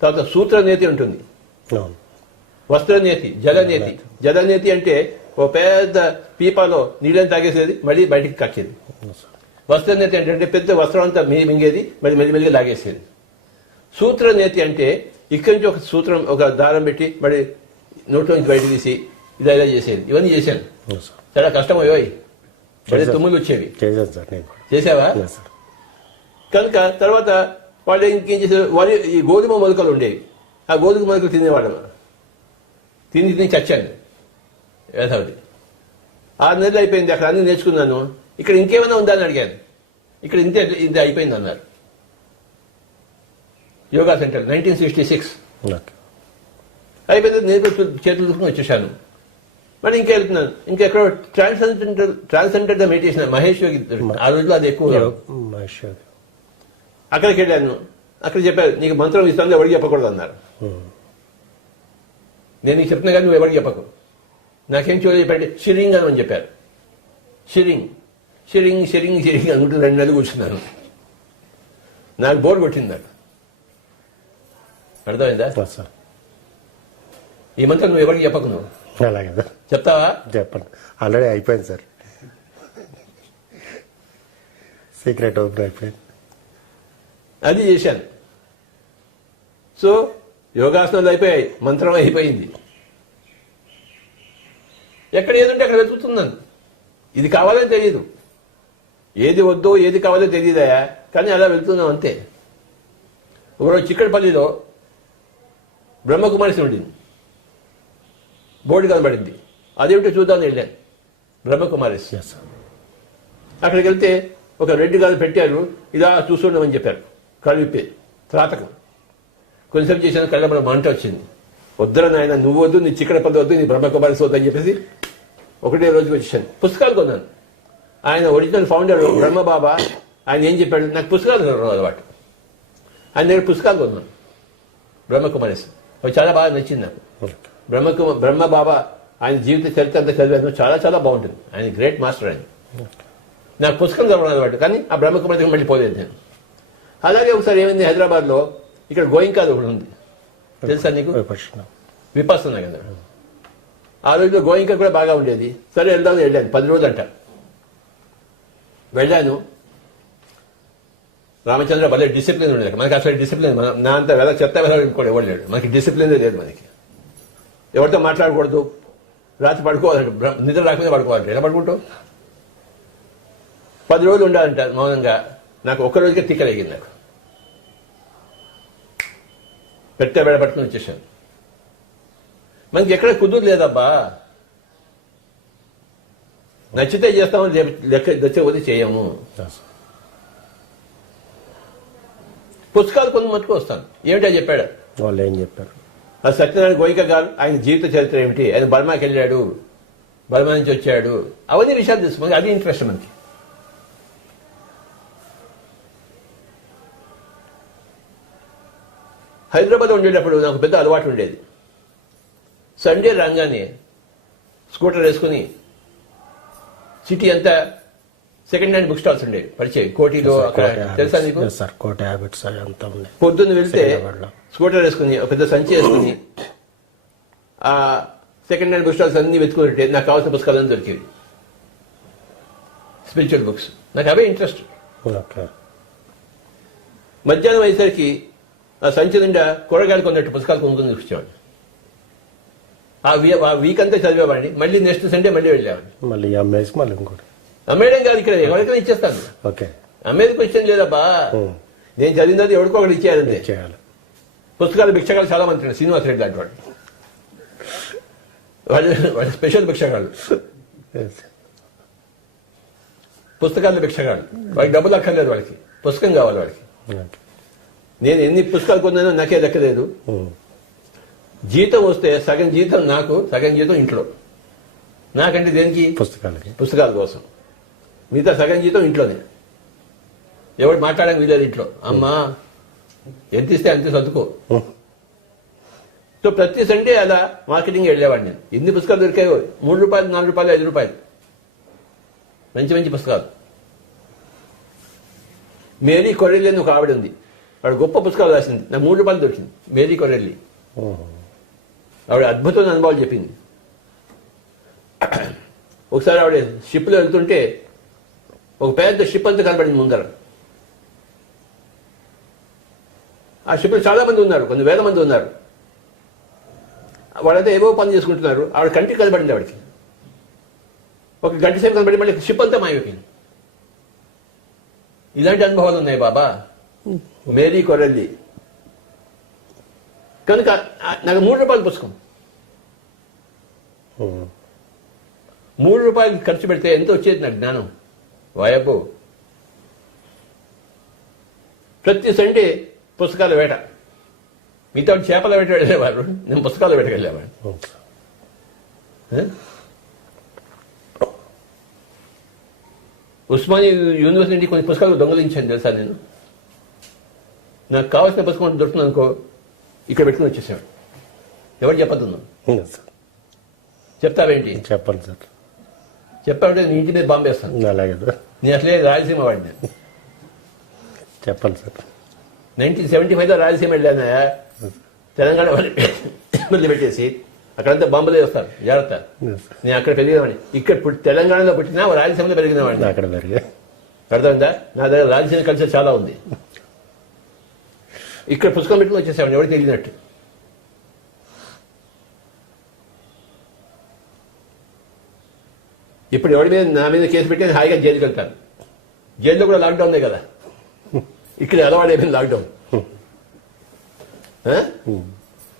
తర్వాత సూత్రనేతి ఉంటుంది, వస్త్రనేతి, జలనేతి. జలనేతి అంటే ఓ పెద్ద పీపాలో నీళ్ళని తాగేసేది, మళ్ళీ బయటికి కక్కేది. వస్త్రనేతి అంటే పెద్ద వస్త్రం అంతా మింగేది, మళ్ళీ మెల్లిమెల్లిగా లాగేసేది. సూత్రనేతి అంటే ఇక్కడి నుంచి ఒక సూత్రం, ఒక దారం పెట్టి మళ్ళీ నోట్లో నుంచి బయట తీసి ఇలా చేసేది. ఇవన్నీ చేశాను. చాలా కష్టం అయ్యోయ్, మళ్ళీ తుమ్ములు వచ్చేవి. చేసావా? కనుక తర్వాత వాళ్ళు ఇంకేం చేశారు, ఈ గోధుమ మొలకలు ఉండేవి. ఆ గోధుమ మొలకలు తినేవాళ్ళం. తిని చచ్చాను యథావతి. 6 నెలలు అయిపోయింది. అక్కడ అన్ని నేర్చుకున్నాను. ఇక్కడ ఇంకేమైనా ఉందా అని అడిగాను. ఇక్కడ ఇంతే అయిపోయింది అన్నారు. యోగా సెంటర్ 1966 అయిపోయింది. నేను చేతులు దుక్కుని వచ్చేసాను. మరి ఇంకెళ్తున్నాను. ఇంకెక్కడో ట్రాన్సెండెంటల్ మెడిటేషన్ మహేష్ యోగి. ఆ రోజుల్లో అది ఎక్కువ. అక్కడికి వెళ్ళాను. అక్కడ చెప్పారు, నీకు మంత్రం ఇస్తాను, ఎవరికి చెప్పకూడదు అన్నారు. నేను నీకు చెప్తున్నా కానీ నువ్వు ఎవరికి చెప్పకు. నాకేం చూడ చెప్పండి, షిరింగ్ అని చెప్పారు. షిరింగ్ షిరింగ్ షిరింగ్ షిరింగ్ అనుకుంటూ 2 నెలలు కూర్చున్నాను. నాకు బోర్ కొట్టింది. నాకు అర్థమైందా? ఈ మంత్రం నువ్వు ఎవరికి చెప్పకు. నువ్వు అలాగే చెప్తావా? చెప్పండి. ఆల్రెడీ అయిపోయింది సార్, సీక్రెట్ ఓపెన్ అయిపోయింది. అది చేశాను. సో యోగాసనాలు అయిపోయాయి, మంత్రం అయిపోయింది. ఎక్కడ ఏదంటే అక్కడ వెతుకుతున్నాను. ఇది కావాలని తెలియదు, ఏది వద్దో ఏది కావాలో తెలియదా, కానీ అలా వెళ్తున్నాం అంతే. ఒకరోజు చిక్కడపల్లిలో బ్రహ్మకుమారి ఉండింది, బోర్డు కనబడింది. అదేమిటో చూద్దామని వెళ్ళాను. బ్రహ్మకుమారి. అక్కడికి వెళ్తే ఒక రెడ్డి గారు పెట్టారు, ఇలా చూస్తుండమని చెప్పారు. కళ్ళు విప్పే త్రాతకం. కొంచెం చేసిన కళ్ళ మన మంట వచ్చింది. వద్దర నాయన, నువ్వు వద్దు, నీ చిక్కడపల్లి వద్దు, నీ బ్రహ్మకుమారి వద్దు అని చెప్పేసి ఒకటే రోజుకి వచ్చేసాను. పుస్తకాలు కొన్నాను. ఆయన ఒరిజినల్ ఫౌండర్ బ్రహ్మబాబా. ఆయన ఏం చెప్పాడు, నాకు పుస్తకాలు అలవాటు. ఆయన దగ్గర పుస్తకాలు కొన్నాను, బ్రహ్మకుమారి. అవి చాలా బాగా నచ్చింది నాకు. బ్రహ్మబాబా ఆయన జీవిత చరిత్ర అంతా చదివాను. చాలా చాలా బాగుంటుంది. ఆయన గ్రేట్ మాస్టర్. ఆయన నాకు పుస్తకం చదవడం అలవాటు, కానీ ఆ బ్రహ్మకుమారి దగ్గర మళ్ళీ పోలేదు నేను. అలాగే ఒకసారి ఏమైంది, హైదరాబాద్లో ఇక్కడ గోయింకాది ఒకటి ఉంది, తెలుసా నీకు? విపස්සన కదా. ఆ రోజుల్లో గోయింకా కూడా బాగా ఉండేది. సరే వెళ్దామని వెళ్ళాను. 10 రోజులు అంట వెళ్ళాను. రామచంద్ర భలే డిసిప్లిన్ ఉండేది. మనకి అసలు డిసిప్లిన్, నా అంత చెత్త వెళ్ళాలి ఎవరు లేడు. మనకి డిసిప్లినే లేదు. మనకి ఎవరితో మాట్లాడకూడదు, రాత్రి పడుకోవాలంటే, నిద్ర రాకపోతే పడుకోవాలంటే ఎలా పడుకుంటావు? 10 రోజులు ఉండాలంట మౌనంగా. నాకు ఒక్క రోజుకే తిక్కలేగింది. నాకు పెట్టే బెడ పట్టుకుని వచ్చేసాను. మనకి ఎక్కడ కుదురు లేదబ్బా. నచ్చితే చేస్తాము, నచ్చకపోతే చేయము. Yes. పుస్తకాలు కొన్ని మట్టుకు వస్తాను. ఏమిటో చెప్పాడు వాళ్ళు ఏం చెప్పారు? ఆ సత్యనారాయణ గోయిక గారు ఆయన జీవిత చరిత్ర ఏమిటి, ఆయన బర్మాకి వెళ్ళాడు, బర్మా నుంచి వచ్చాడు, అవన్నీ విషయాలు తెలుసుకోండి. అది ఇంట్రెస్ట్ మనకి. హైదరాబాద్ ఉండేటప్పుడు నాకు పెద్ద అలవాటు ఉండేది. సండే రాగానే స్కూటర్ వేసుకుని సిటీ అంతా సెకండ్ హ్యాండ్ బుక్ స్టాల్స్ ఉండేవి పరిచయం. కోటిలో అక్కడ తెలుసా నీకు? కోట హ్యాబిట్స్ అంతా ఉన్నాయి. పొద్దున్న వెళ్తే స్కూటర్ వేసుకుని ఒక పెద్ద సంచి వేసుకుని ఆ సెకండ్ హ్యాండ్ బుక్ స్టాల్స్ అన్ని వెతుకుంటే నాకు కావాల్సిన పుస్తకాలన్నీ దొరికేవి. స్పిరిచువల్ బుక్స్ నాకు అవే ఇంట్రెస్ట్. మధ్యాహ్నం అయ్యేసరికి ఆ సంచి నిండా కూరగాయలు కొన్నట్టు పుస్తకాలు కొనుక్కొని చూపించేవాడిని. ఆ వీక్ అంతా చదివేవాడిని. మళ్ళీ నెక్స్ట్ సండే మళ్ళీ వెళ్ళేవాడిని. మళ్ళీ అమ్మేసి మళ్ళీ ఇంకోటి అమ్మేయడం కాదు, ఇక్కడ ఎవరికైనా ఇచ్చేస్తాను. ఓకే, అమ్మేది క్వశ్చన్ లేదబ్బా. నేను చదివినది ఎవరికో ఒకటి ఇచ్చేయాలంటే. పుస్తకాలు భిక్షగాలు చాలా మంది ఉన్నారు. శ్రీనివాస్ రెడ్డి లాంటి వాళ్ళు స్పెషల్ భిక్షగాళ్ళు, పుస్తకాలు భిక్షగాళ్ళు. వాళ్ళకి డబ్బులు అక్కర్లేదు, వాళ్ళకి పుస్తకం కావాలి వాళ్ళకి. నేను ఎన్ని పుస్తకాలు కొన్నానో నాకే లెక్కలేదు. జీతం వస్తే సగం జీతం నాకు, సగం జీతం ఇంట్లో. నాకంటే దేనికి? పుస్తకాల కోసం. మిగతా సగం జీతం ఇంట్లోనే. ఎవరు మాట్లాడడానికి వీలేదు ఇంట్లో. అమ్మా ఎంత ఇస్తే అంతే సర్దుకో. సో ప్రతి సండే అలా మార్కెటింగ్ వెళ్ళేవాడిని నేను. ఎన్ని పుస్తకాలు దొరికాయో, 3 రూపాయలు, 4 రూపాయలు, 5 రూపాయలు మంచి మంచి పుస్తకాలు. మేరీ కొరెల్లి అని ఒక ఆవిడ ఉంది, ఆవిడ గొప్ప పుస్తకాలు రాసింది. నాకు 3 రూపాయలు దొరికింది. మేరీ కొరెల్లి ఆవిడ అద్భుతమైన అనుభవాలు చెప్పింది. ఒకసారి ఆవిడ షిప్లో వెళ్తుంటే ఒక పెద్ద షిప్ అంతా కనబడింది ముందర. ఆ షిప్లో చాలా మంది ఉన్నారు, కొన్ని వేల మంది ఉన్నారు. వాళ్ళంతా ఏవో పని చేసుకుంటున్నారు. ఆవిడ కంటికి కనబడింది. ఆవిడకి ఒక గంట సేపు కనబడి మళ్ళీ షిప్ అంతా మాయమైపోయింది. ఇలాంటి అనుభవాలు ఉన్నాయి బాబా. మేరీ కొరెల్లి. కనుక నాకు 3 రూపాయలు పుస్తకం. 3 రూపాయలు ఖర్చు పెడితే ఎంత వచ్చేది నాకు జ్ఞానం. వాయబ్బో. ప్రతి సండే పుస్తకాల వేట. మిగతా చేపల వేట వెళ్ళేవారు, నేను పుస్తకాల వేటకి వెళ్ళేవాడు. ఉస్మానియా యూనివర్సిటీ కొన్ని పుస్తకాలు దొంగలించాను తెలుసా నేను. నాకు కావాల్సిన పుస్తకం దొరుకుతుంది అనుకో, ఇక్కడ పెట్టుకుని వచ్చేసాడు. ఎవరు చెప్పద్దు. చెప్తావేంటి? చెప్పండి సార్. చెప్పాలంటే నీ ఇంటి మీద బాంబేస్తాను. అలాగే నేను అసలే రాయలసీమ వాడిని. చెప్పండి సార్. 1975లో రాయలసీమ వెళ్ళాను. తెలంగాణ వాళ్ళు పెట్టేసి అక్కడంతా బాంబులే వస్తారు, జాగ్రత్త. నేను అక్కడ పెరిగినవాడిని. ఇక్కడ తెలంగాణలో పుట్టినా రాయలసీమలో పెరిగినవాడిని. అక్కడ పెరిగా. అర్థమైందా? నా దగ్గర రాయలసీమ కల్చర్ చాలా ఉంది. ఇక్కడ పుస్తకం పెట్టుకుని వచ్చేసామండి, ఎవరికి తెలియనట్టు. ఇప్పుడు ఎవరి మీద నా మీద కేసు పెట్టి హాయిగా జైలుకి వెళ్తాను. జైల్లో కూడా లాక్డౌన్ కదా. ఇక్కడ అలవాడైపోయింది లాక్డౌన్.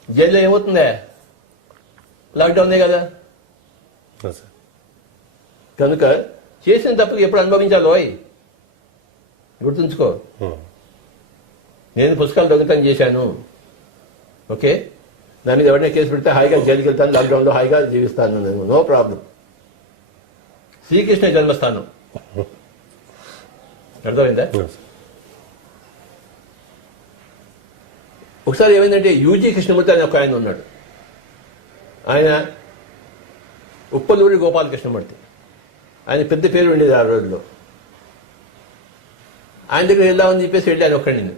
జైల్లో ఏమవుతుందే? లాక్డౌనే కదా. కనుక చేసిన తప్పులు ఎప్పుడు అనుభవించాలో గుర్తుంచుకో. నేను పుస్తకాలు దొంగతనం చేశాను, ఓకే, దాని మీద ఎవరైనా కేసు పెడితే హాయిగా జైలుకి వెళ్తాను, లాక్డౌన్లో హాయిగా జీవిస్తాను నేను, నో ప్రాబ్లం. శ్రీకృష్ణ జన్మస్థానం, అర్థమైందా? ఒకసారి ఏమైందంటే యూజీ కృష్ణమూర్తి అని ఒక ఆయన ఉన్నాడు. ఆయన ఉప్పలూరి గోపాలకృష్ణమూర్తి, ఆయన పెద్ద పేరు ఉండేది ఆ రోజుల్లో. ఆయన దగ్గర వెళ్దామని చెప్పేసి వెళ్ళాను ఒక్కడి నేను.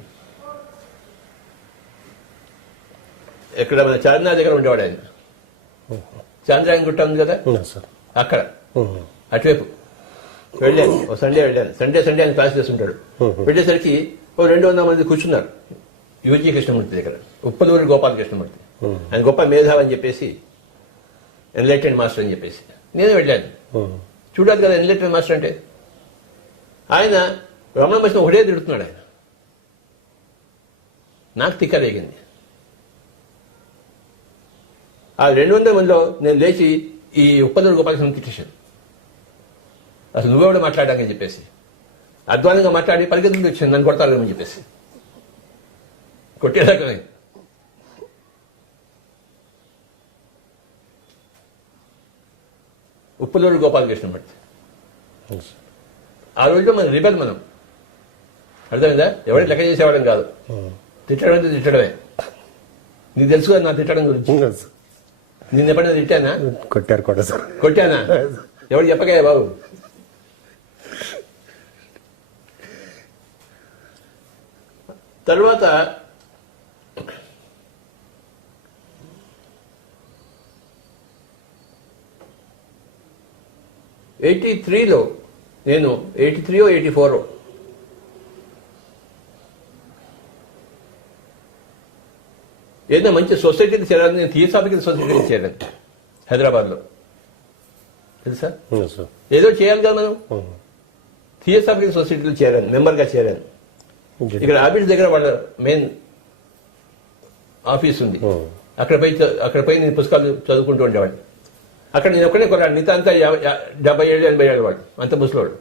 ఎక్కడ మన చార్మినార్ దగ్గర ఉండేవాడు ఆయన. చాంద్రాయణ గుట్ట ఉంది కదా, అక్కడ అటువైపు వెళ్ళాను. ఓ సండే వెళ్ళాను. సండే ఆయన క్లాస్ చేస్తుంటాడు. వెళ్ళేసరికి ఓ 200 మంది కూర్చున్నారు యూజీ కృష్ణమూర్తి దగ్గర, ఉప్పలూరి గోపాలకృష్ణమూర్తి. ఆయన గొప్ప మేధావి అని చెప్పేసి, ఎన్లైటెడ్ మాస్టర్ అని చెప్పేసి నేను వెళ్ళాను. చూడాలి కదా ఎన్లైటెడ్ మాస్టర్ అంటే. ఆయన రమణ మహర్షిని ఒకటే తిడుతున్నాడు. ఆయన నాకు తిక్కరేగింది. ఆ 200 మందిలో నేను లేచి ఈ ఉప్పలూరి గోపాలకృష్ణ తిట్టేశాను. అసలు నువ్వెవడ మాట్లాడాకని చెప్పేసి అధ్వానంగా మాట్లాడి పరిగెత్తుకు వచ్చింది నన్ను కొడతారని చెప్పేసి కొట్టేదాకా ఉప్పులూరు గోపాలకృష్ణ పడితే ఆ రోజులో మనం రిబెల్ మనం అర్థమైందా ఎవరికి లెక్క చేసేవాళ్ళం కాదు తిట్టడం అంటే తిట్టడమే నీకు తెలుసు కదా నా తిట్టడం గురించి నిన్న ఎప్పుడైనా తిట్టానా కొట్టారు కూడా సార్. కొట్టానా ఎవరు చెప్పగా బాబు తర్వాత '83లో నేను 83 ఏదో మంచి సొసైటీకి చేరాలని నేను థియోసాఫికల్ సొసైటీకి చేరాను హైదరాబాద్లో తెలుసా అవును సార్. ఏదో చేయాలి కదా మనం థియోసాఫికల్ సొసైటీలో చేరాను మెంబర్గా చేరాను ఇక్కడ ఆఫీస్ దగ్గర వాళ్ళ మెయిన్ ఆఫీస్ ఉంది అక్కడ పోయి నేను పుస్తకాలు చదువుకుంటూ ఉండేవాడిని అక్కడ నేను ఒక్కడే కొన్నాను మిగతా అంతా 70 ఏళ్ళు 80 ఏళ్ళు వాడు అంత ముసలివాడు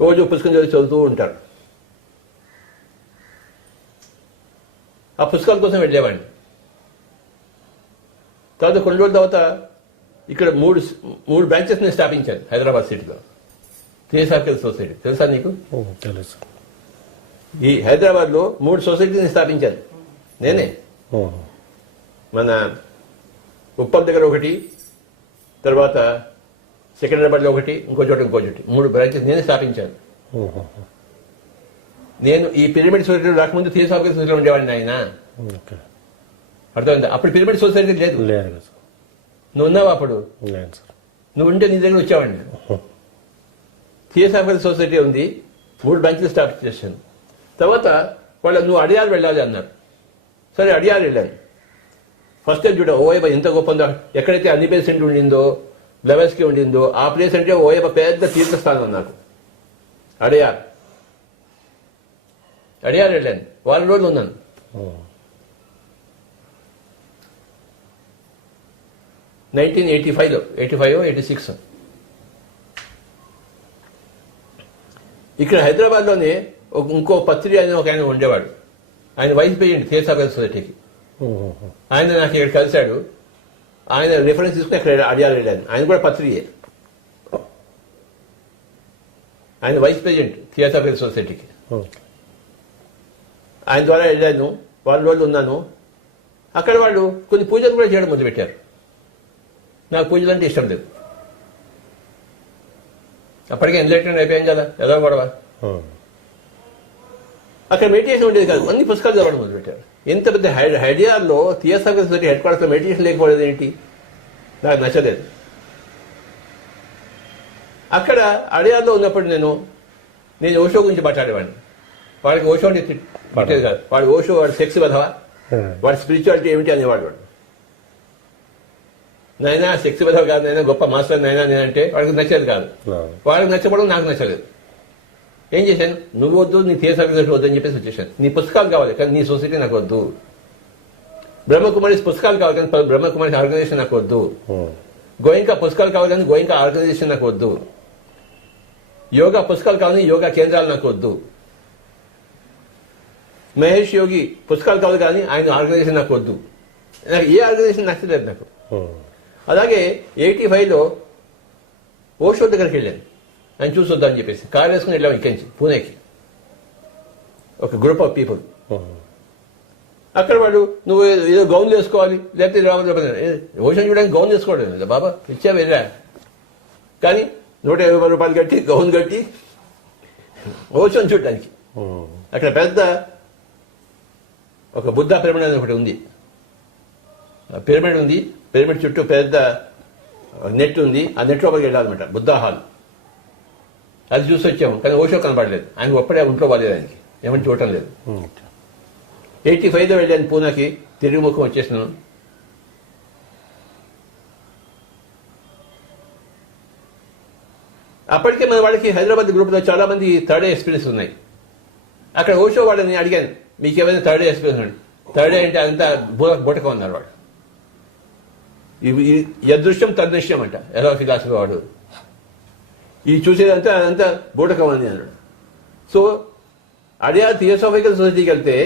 రోజు పుస్తకం చదువుతూ ఉంటారు ఆ పుస్తకాల కోసం వెళ్ళేవాడిని తర్వాత కొన్ని రోజుల తర్వాత ఇక్కడ మూడు బ్రాంచెస్ నేను స్థాపించాను హైదరాబాద్ సిటీలో థియోసాఫికల్ సొసైటీ తెలుసా నీకు తెలుసు. ఈ హైదరాబాద్లో 3 సొసైటీని స్థాపించాను నేనే మన ఉప్పల్ దగ్గర ఒకటి తర్వాత సికింద్రాబాద్లో ఒకటి ఇంకో చోట 3 బ్రాంచెస్ నేనే స్థాపించాను నేను ఈ పిరమిడ్ సొసైటీ రాకముందు థియోసాఫికల్ సొసైటీలో ఉండేవాడిని ఆయన అర్థమైందా అప్పుడు పిరమిడ్ సొసైటీ లేదు నువ్వు ఉన్నావా అప్పుడు నువ్వు ఉంటే నీ దగ్గర వచ్చావండి థియోసాఫికల్ సొసైటీ ఉంది 3 బ్రాంచెస్ స్టార్ట్ చేశాను తర్వాత వాళ్ళు నువ్వు అడియారు వెళ్ళాలి అన్నారు సరే అడియారు వెళ్ళాను ఫస్ట్ టైం చూడ ఓయబ ఎంత గొప్ప ఉందో ఎక్కడైతే అన్ని పేసెంట్ ఉండిందో లెవెల్స్కి ఉండిందో ఆ ప్లేస్ అంటే ఓయబ పెద్ద తీర్థస్థానం నాకు అడియార్ వెళ్ళాను 4 రోజులు ఉన్నాను నైన్టీన్ 85 ఇక్కడ హైదరాబాద్లోనే ఇంకో పత్రి అని ఒక ఆయన ఉండేవాడు ఆయన వైస్ ప్రెసిడెంట్ థియోసాఫికల్ సొసైటీకి ఆయన నాకు ఇక్కడ కలిశాడు ఆయన రిఫరెన్స్ తీసుకుని అక్కడ అడియాలి వెళ్ళాను ఆయన కూడా పత్రియే ఆయన వైస్ ప్రెసిడెంట్ థియోసాఫికల్ సొసైటీకి ఆయన ద్వారా వెళ్ళాను 4 రోజులు ఉన్నాను అక్కడ వాళ్ళు కొన్ని పూజలు కూడా చేయడం మొదలుపెట్టారు నాకు పూజలు అంటే ఇష్టం లేదు అప్పటికే ఎన్లైటెడ్ అయిపోయాం కదా ఎలా గొడవ అక్కడ మెడిటేషన్ ఉండేది కాదు అన్ని పుస్తకాలు చదవడం మొదలుపెట్టారు ఎంత పెద్ద హైడియార్లో థియోసాఫికల్ సొసైటీ హెడ్ క్వార్టర్స్లో మెడిటేషన్ లేకపోలేదు ఏంటి నాకు నచ్చలేదు అక్కడ అడియార్లో ఉన్నప్పుడు నేను ఓషో గురించి మాట్లాడేవాడిని వాడికి ఓషో అంటే తిట్టేది కాదు వాడు ఓషో వాడు సెక్స్ వధవా వాడి స్పిరిచువాలిటీ ఏమిటి అనేవాడు వాడు నైనా సెక్స్ వధవ కాదు నైనా గొప్ప మాస్టర్ నైనా నేనంటే వాడికి నచ్చేది కాదు వాడికి నచ్చబడడం నాకు నచ్చలేదు ఏం చేశాను నువ్వు వద్దు నీ థియోసాఫికల్ సొసైటీ వద్దని చెప్పేసి వచ్చేసాను నీ పుస్తకాలు కావాలి కానీ నీ సొసైటీ నాకు వద్దు బ్రహ్మకుమారి పుస్తకాలు కావాలి కానీ బ్రహ్మకుమారి ఆర్గనైజేషన్ నాకు వద్దు గోయింకా పుస్తకాలు కావాలి కానీ గోయింకా ఆర్గనైజేషన్ నాకు వద్దు యోగా పుస్తకాలు కావాలి యోగా కేంద్రాలు నాకు వద్దు మహేష్ యోగి పుస్తకాలు కావాలి కానీ ఆయన ఆర్గనైజేషన్ నాకు వద్దు నాకు ఏ ఆర్గనైజేషన్ నచ్చలేదు నాకు అలాగే 85లో ఓషో దగ్గరికి వెళ్ళాను ఆయన చూసొద్దామని చెప్పేసి కారు వేసుకుని వెళ్ళాం ఇక్కడి నుంచి పూణేకి ఒక గ్రూప్ ఆఫ్ పీపుల్ అక్కడ వాడు నువ్వు ఏదో గౌన్ వేసుకోవాలి లేకపోతే ఓషన్ చూడడానికి గౌన్ వేసుకోవడం లేదా బాబా ఇచ్చా వెళ్ళా కానీ 150 రూపాయలు కట్టి గౌన్ కట్టి ఓషన్ చూడడానికి అక్కడ పెద్ద ఒక బుద్ధ పిరమిడ్ అని ఒకటి ఉంది పిరమిడ్ ఉంది పిరమిడ్ చుట్టూ పెద్ద నెట్ ఉంది ఆ నెట్ లోపలికి వెళ్ళాలన్నమాట బుద్ధ హాల్ అది చూసి వచ్చాము కానీ ఓషో కనపడలేదు ఆయన ఒప్పుడే ఒంట్లో బాలేదు ఆయనకి ఏమని చూడటం లేదు 85లో వెళ్ళాను పూనాకి తిరిగి ముఖం వచ్చేసినాను అప్పటికే మన వాళ్ళకి హైదరాబాద్ గ్రూప్లో చాలా మంది థర్డ్ డే ఎక్స్పీరియన్స్ ఉన్నాయి అక్కడ ఓషో వాళ్ళని అడిగాను మీకు ఏమైనా థర్డ్ డే ఎక్స్పీరియన్స్ అండి థర్డ్ డే అంటే అంతా బూటకం ఉన్నారు వాడు యదృశ్యం తదృశ్యం అంట ఎలా ఫిలాసఫీ వాడు ఈ చూసేదంతా అదంతా బూటకం అని అన్నాడు. సో అదే థియోసాఫికల్ సొసైటీకి వెళ్తే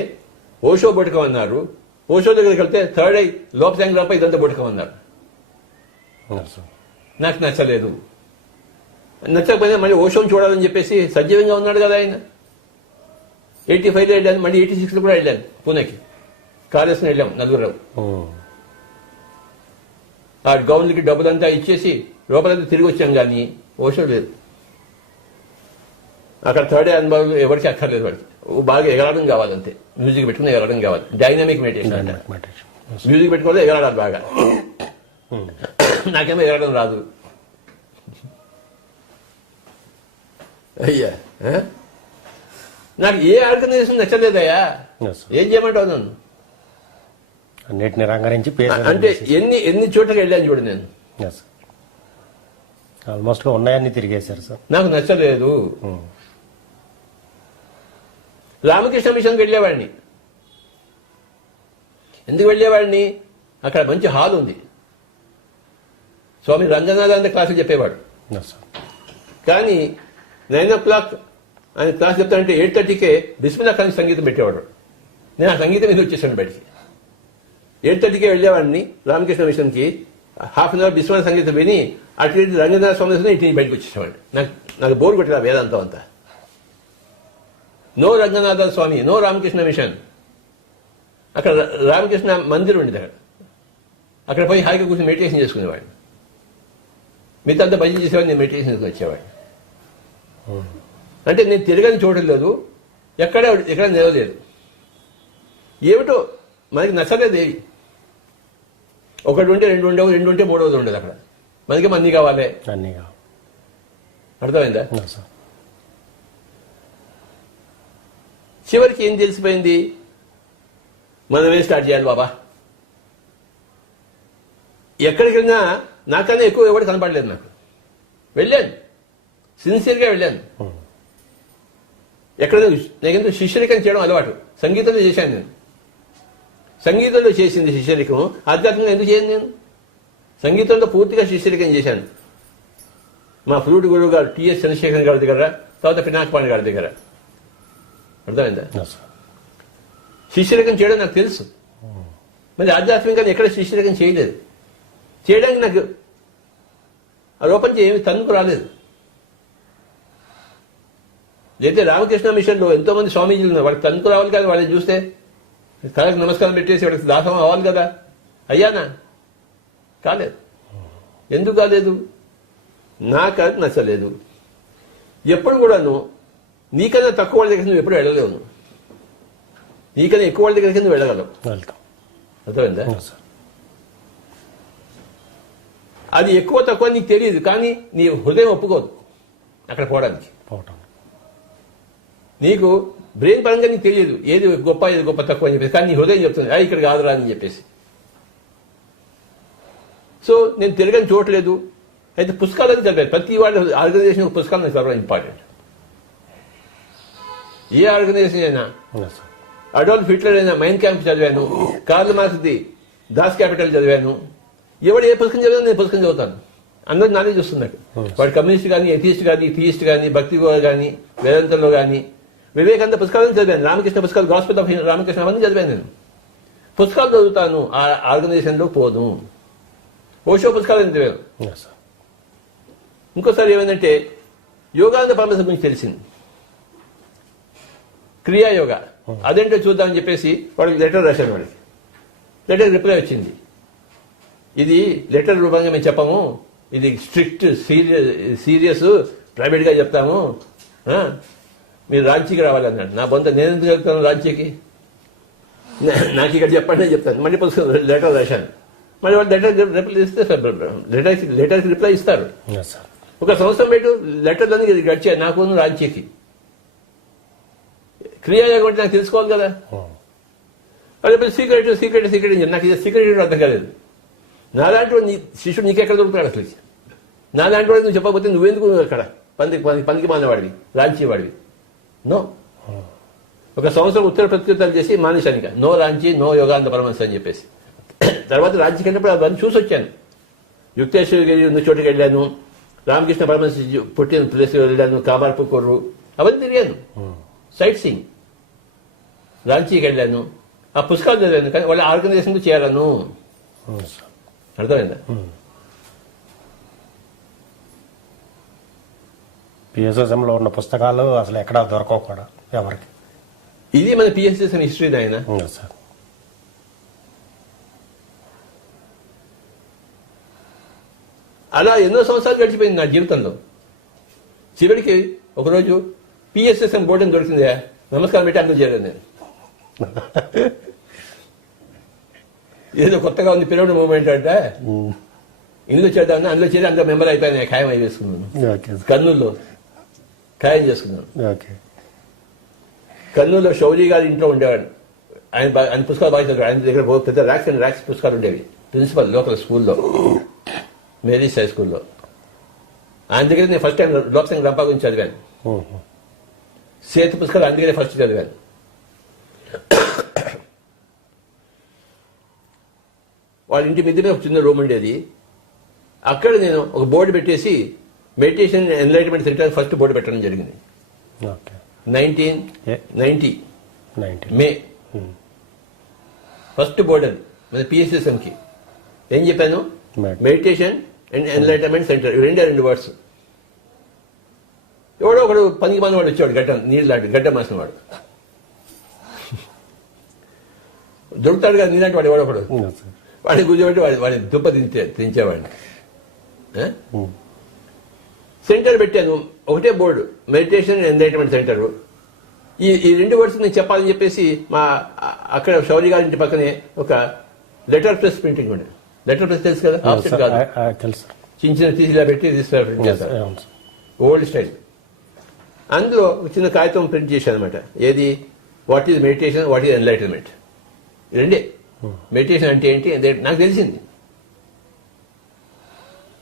ఓషో బూటకం అన్నారు, ఓషో దగ్గరికి వెళ్తే థర్డ్ ఐ లోపసాంగ్ లోప ఇదంతా బూటకం అన్నారు. నాకు నచ్చలేదు. నచ్చకపోయినా మళ్ళీ ఓషోని చూడాలని చెప్పేసి సజీవంగా ఉన్నాడు కదా ఆయన. 85లో వెళ్ళాను, మళ్ళీ 86లో కూడా వెళ్ళాను పూణేకి. కాలేజ్ని వెళ్ళాం నలుగురు. ఆ గౌన్లకి డబ్బులంతా ఇచ్చేసి లోపలంతా తిరిగి వచ్చాం, కానీ ఓషో లేదు అక్కడ. థర్డ్ డే అనుభవం ఎవరికి అక్కర్లేదు, వాడికి బాగా ఎగరడం కావాలంతే, మ్యూజిక్ పెట్టుకుని ఎగరడం కావాలి. డైనమిక్ మెడిటేషన్ అంటే మ్యూజిక్ పెట్టుకోవాలి, ఎగరాడాలి బాగా. నాకేమో ఎగరడం రాదు. అయ్యా నాకు ఏ ఆర్గనైజేషన్ నచ్చలేదయ్యా. ఏం చేయమంటావు నన్ను? అన్నిటిని రంగరించి అంటే ఎన్ని చోట్లకి వెళ్ళాను చూడు నేను. ఆల్మోస్ట్ గా ఉన్నాయన్ని తిరిగేశారు సార్. నాకు నచ్చలేదు. రామకృష్ణ మిషన్కి వెళ్ళేవాడిని. ఎందుకు వెళ్ళేవాడిని? అక్కడ మంచి హాల్ ఉంది, స్వామి రంగనాథానంద క్లాసులు చెప్పేవాడు. కానీ 9 o'clock ఆయన క్లాస్ చెప్తానంటే 8:30కే బిస్మిల్లా ఖాన్ సంగీతం పెట్టేవాడు. నేను ఆ సంగీతం మీద వచ్చేసాను బయటికి. 8:30కే వెళ్ళేవాడిని రామకృష్ణ మిషన్కి. హాఫ్ అన్ అవర్ బిస్మిల్లా సంగీతం విని అటు రంగనాథ స్వామి ఇంటి బయటకు వచ్చేసేవాడు. నాకు బోర్ కొట్టేది వేదాంతం అంతా. No Ranganatha Swamy, no Ramakrishna machine. అక్కడ రామకృష్ణ మందిరం ఉండేది. అక్కడ పోయి హాయిగా కూర్చొని మెడిటేషన్ చేసుకునేవాడిని. మిగతా అంతా భజన చేసేవాడిని, నేను మెడిటేషన్కి వచ్చేవాడిని. అంటే నేను తిరగని చూడలేదు, ఎక్కడ నిలవలేదు. ఏమిటో మనకి నచ్చలేదు ఏవి. ఒకటి ఉంటే రెండు ఉండేవి, రెండు ఉంటే మూడవది ఉండేది. అక్కడ మనకేమో అన్ని కావాలి. అర్థమైందా? చివరికి ఏం తెలిసిపోయింది? మనమే స్టార్ట్ చేయాలి బాబా. ఎక్కడికి వెళ్ళినా నాకన్నా ఎక్కువ ఎవరు కనపడలేదు నాకు. వెళ్ళాను, సిన్సియర్గా వెళ్ళాను. ఎక్కడ నాకెందుకు శిష్యరికం చేయడం అలవాటు. సంగీతంలో చేశాను నేను. సంగీతంలో చేసింది శిష్యరికం, ఆధ్యాత్మికంగా ఎందుకు చేయను నేను? సంగీతంలో పూర్తిగా శిష్యరికం చేశాను. మా ఫ్లూట్ గురువు గారు టిఎస్ చంద్రశేఖర్ గారి దగ్గర, తర్వాత పినాకపాణి గారి దగ్గర. అర్థమైందా? శిష్యరికం చేయడం నాకు తెలుసు. మరి ఆధ్యాత్మికంగా ఎక్కడ శిష్యరికం చేయలేదు. చేయడానికి నాకు ఆ రూపం ఏమి తన్నుకు రాలేదు. అయితే రామకృష్ణ మిషన్లో ఎంతో మంది స్వామీజీలు ఉన్నారు, వాళ్ళకి తన్నుకు రావాలి కదా. వాళ్ళని చూస్తే కళకు నమస్కారం పెట్టేసి వాడికి దాసం అవ్వాలి కదా. అయ్యానా? కాలేదు. ఎందుకు కాలేదు? నాకు అది నచ్చలేదు. ఎప్పుడు కూడాను నీకన్నా తక్కువ వాళ్ళ దగ్గర నువ్వు ఎప్పుడు వెళ్ళలేవు. నీకన్నా ఎక్కువ వాళ్ళ దగ్గరికి నువ్వు వెళ్ళగలవు. అర్థమైందా? అది ఎక్కువ తక్కువ నీకు తెలియదు, కానీ నీ హృదయం ఒప్పుకోదు అక్కడ పోవడానికి. నీకు బ్రెయిన్ పరంగా నీకు తెలియదు ఏది గొప్ప ఏది గొప్ప తక్కువ అని చెప్పేసి, కానీ నీ హృదయం చెప్తుంది ఇక్కడ కాదురా అని చెప్పేసి. సో నేను తిరగని చూడలేదు. అయితే పుస్తకాలను చదివాను. ప్రతి వాళ్ళ ఆర్గనైజేషన్ పుస్తకాలు నాకు చదవడం ఇంపార్టెంట్. ఏ ఆర్గనైజేషన్ అయినా. అడాల్ఫ్ హిట్లర్ అయినా మైండ్ క్యాంప్ చదివాను, కార్ల్ మార్క్స్ది దాస్ క్యాపిటల్ చదివాను. ఎవడు ఏ పుస్తకం చదివాను నేను పుస్తకం చదువుతాను. అందరూ నాలెడ్జ్ వస్తున్నాడు. వాడు కమ్యూనిస్ట్ కానీ, ఎథియిస్ట్ కానీ, థియిస్ట్ కానీ, భక్తి కానీ, వేదాంతంలో కానీ, వివేకానంద పుస్తకాలను చదివాను. రామకృష్ణ పుస్తకాలు, గాస్పెల్ ఆఫ్ రామకృష్ణ అవన్నీ చదివాను నేను. పుస్తకాలు చదువుతాను, ఆ ఆర్గనైజేషన్లో పోను. ఓషో పుస్తకాలు చదివాను. ఇంకోసారి ఏమైందంటే యోగానంద పరమహంస గురించి తెలిసింది, క్రియాయోగ. అదేంటో చూద్దామని చెప్పేసి వాడికి లెటర్ రాశాను. వాడికి లెటర్ రిప్లై వచ్చింది. ఇది లెటర్ రూపంగా మేము చెప్పము, ఇది స్ట్రిక్ట్ సీరియస్ ప్రైవేట్గా చెప్తాము, మీరు రాంచీకి రావాలన్నాడు. నా బొంత నేను ఎందుకు చెప్తాను రాంచీకి? నాకు ఇక్కడ చెప్పండి అని చెప్తాను. మళ్ళీ పుస్తకం లెటర్ రాశాను. మళ్ళీ వాళ్ళు రిప్లై ఇస్తే లెటర్కి రిప్లై ఇస్తారు. ఒక సంవత్సరం పెట్టు లెటర్లని గడిచాయి నాకు రాంచీకి. క్రియాయోగం అంటే నాకు తెలుసుకోవాలి కదా. వాళ్ళు సీక్రెట్ సీక్రెట్ సీక్రెట్ అని నాకు ఇది సీక్రెట్ అర్థం కాలేదు. నాలాంటి వాడు శిష్యుడు నీకెక్కడ దొరుకుతాడు అసలు? నాలాంటి వాడు నువ్వు చెప్పకపోతే నువ్వెందుకు అక్కడ పనికి మానేవాడివి, రాంచీ వాడివి? నో. ఒక సంవత్సరం ఉత్తర ప్రత్యుత్తరాలు చేసి మానేశానిక. నో రాంచీ, నో యోగానంద పరమహంస అని చెప్పేసి. తర్వాత రాంచీకి వెళ్ళినప్పుడు అవన్నీ చూసి వచ్చాను. యుక్తేశ్వరగిరి ఉన్న చోటుకి వెళ్ళాను, రామకృష్ణ పరమహంస పుట్టిన ప్లేస్ వెళ్ళాను, కామార్పుకూరు అవన్నీ తిరిగాను. Sight seeing. రాంచీకి వెళ్ళాను, ఆ పుస్తకాలు చదివాను, కానీ వాళ్ళ ఆర్గనైజేషన్ చేరాను. అర్థమైందా? పిఎస్ఎస్ఎంలో ఉన్న పుస్తకాలు అసలు ఎక్కడా దొరకవు కూడా ఎవరికి. ఇది మన పిఎస్ఎస్ఎం హిస్టరీ ఆయన. సార్ అలా ఎన్నో సంవత్సరాలు గడిచిపోయింది నా జీవితంలో. చివరికి ఒకరోజు పిఎస్ఎస్ఎం బోర్డు దొరికిందా, నమస్కారం పెట్టి అందులో చేరాను నేను. ఏదో కొత్తగా ఉంది పిరమిడ్ మూవ్మెంట్ అంటే ఇందులో చేద్దామని అందులో చేరి అందులో మెంబర్ అయిపోయాను. ఖాయం అయి వేసుకున్నాను. కర్నూలులో ఖాయం చేసుకున్నాను. కర్నూలులో షౌరీ గారి ఇంట్లో ఉండేవాడు. ఆయన పుస్తకాలు బాగా చదివాడు. ఆయన దగ్గర పెద్ద ర్యాక్స్ అండ్ ర్యాక్స్ పుస్తకాలు ఉండేవి. ప్రిన్సిపల్ లోకల్ స్కూల్లో, మేరీస్ హై స్కూల్లో. ఆయన దగ్గర నేను ఫస్ట్ టైం లోక్సంగ్ రంపా గురించి చదివాను. సేతు పుస్తకాలు ఆయన దగ్గరే ఫస్ట్ చదివాను. వాళ్ళ ఇంటి మీద ఒక చిన్న రూమ్ ఉండేది. అక్కడ నేను ఒక బోర్డు పెట్టేసి meditation enlightenment centre first board పెట్టడం జరిగింది. 1990 మే ఫస్ట్ బోర్డు అది మన పిఎస్ఎస్ఎంకి. ఏం చెప్పాను? Meditation and enlightenment centre. రెండు వర్డ్స్. ఎవడో ఒకడు పనికి వాడు వచ్చాడు, గడ్డ నీళ్ళు లాంటి గడ్డ మాసిన వాడు దొరుకుతాడు కదా నీలాంటి వాడు. ఎవడో ఒకడు వాడిని కూర్చోబెట్టి వాడి దుప్ప తించేవాడిని. సెంటర్ పెట్టాను, ఒకటే బోర్డు, మెడిటేషన్ ఎన్లైట్మెంట్ సెంటర్. ఈ రెండు వర్డ్స్ నేను చెప్పాలని చెప్పేసి మా అక్కడ శౌరి గారి ఇంటి పక్కనే ఒక లెటర్ ప్రెస్ ప్రింటింగ్ ఉండేది. లెటర్ ప్రెస్ తెలుసు కదా, ఆప్షన్ కాదు, చిన్న చిన్న తీసిలా పెట్టి ప్రింట్ చేస్తారు, ఓల్డ్ స్టైల్. అందులో ఒక చిన్న కాగితం ప్రింట్ చేశాను అనమాట. ఏది? What is meditation, what is enlightenment. రెండే. మెడిటేషన్ అంటే ఏంటి నాకు తెలిసింది.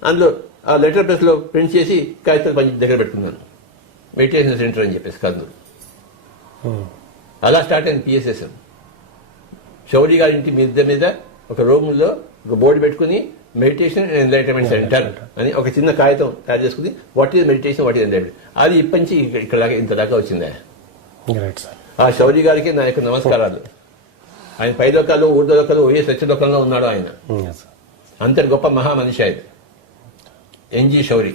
అందులో ఆ లెటర్ ప్రెస్ లో ప్రింట్ చేసి కాగితాలు పంచి దగ్గర పెట్టుకున్నాను. మెడిటేషన్ సెంటర్ అని చెప్పేసి కర్నూలు. అలా స్టార్ట్ అయింది పిఎస్ఎస్ఎం. శౌరి గారి ఇంటి మీద ఒక రూమ్లో ఒక బోర్డు పెట్టుకుని మెడిటేషన్ అండ్ ఎన్లైటన్మెంట్ సెంటర్ అని ఒక చిన్న కాగితం తయారు చేసుకుని what is meditation, what is enlightenment. అది ఇప్పటి ఇక్కడ ఇంతదాకా వచ్చిందా. ఆ శౌరి గారికి నా యొక్క నమస్కారాలు. ఆయన పైలోకాలు, ఊర్ధ్వలోకాలు, ఒకే సత్యలోకంలో ఉన్నాడు ఆయన. అంతటి గొప్ప మహామనిషి ఆయన ఎన్జి శౌరి.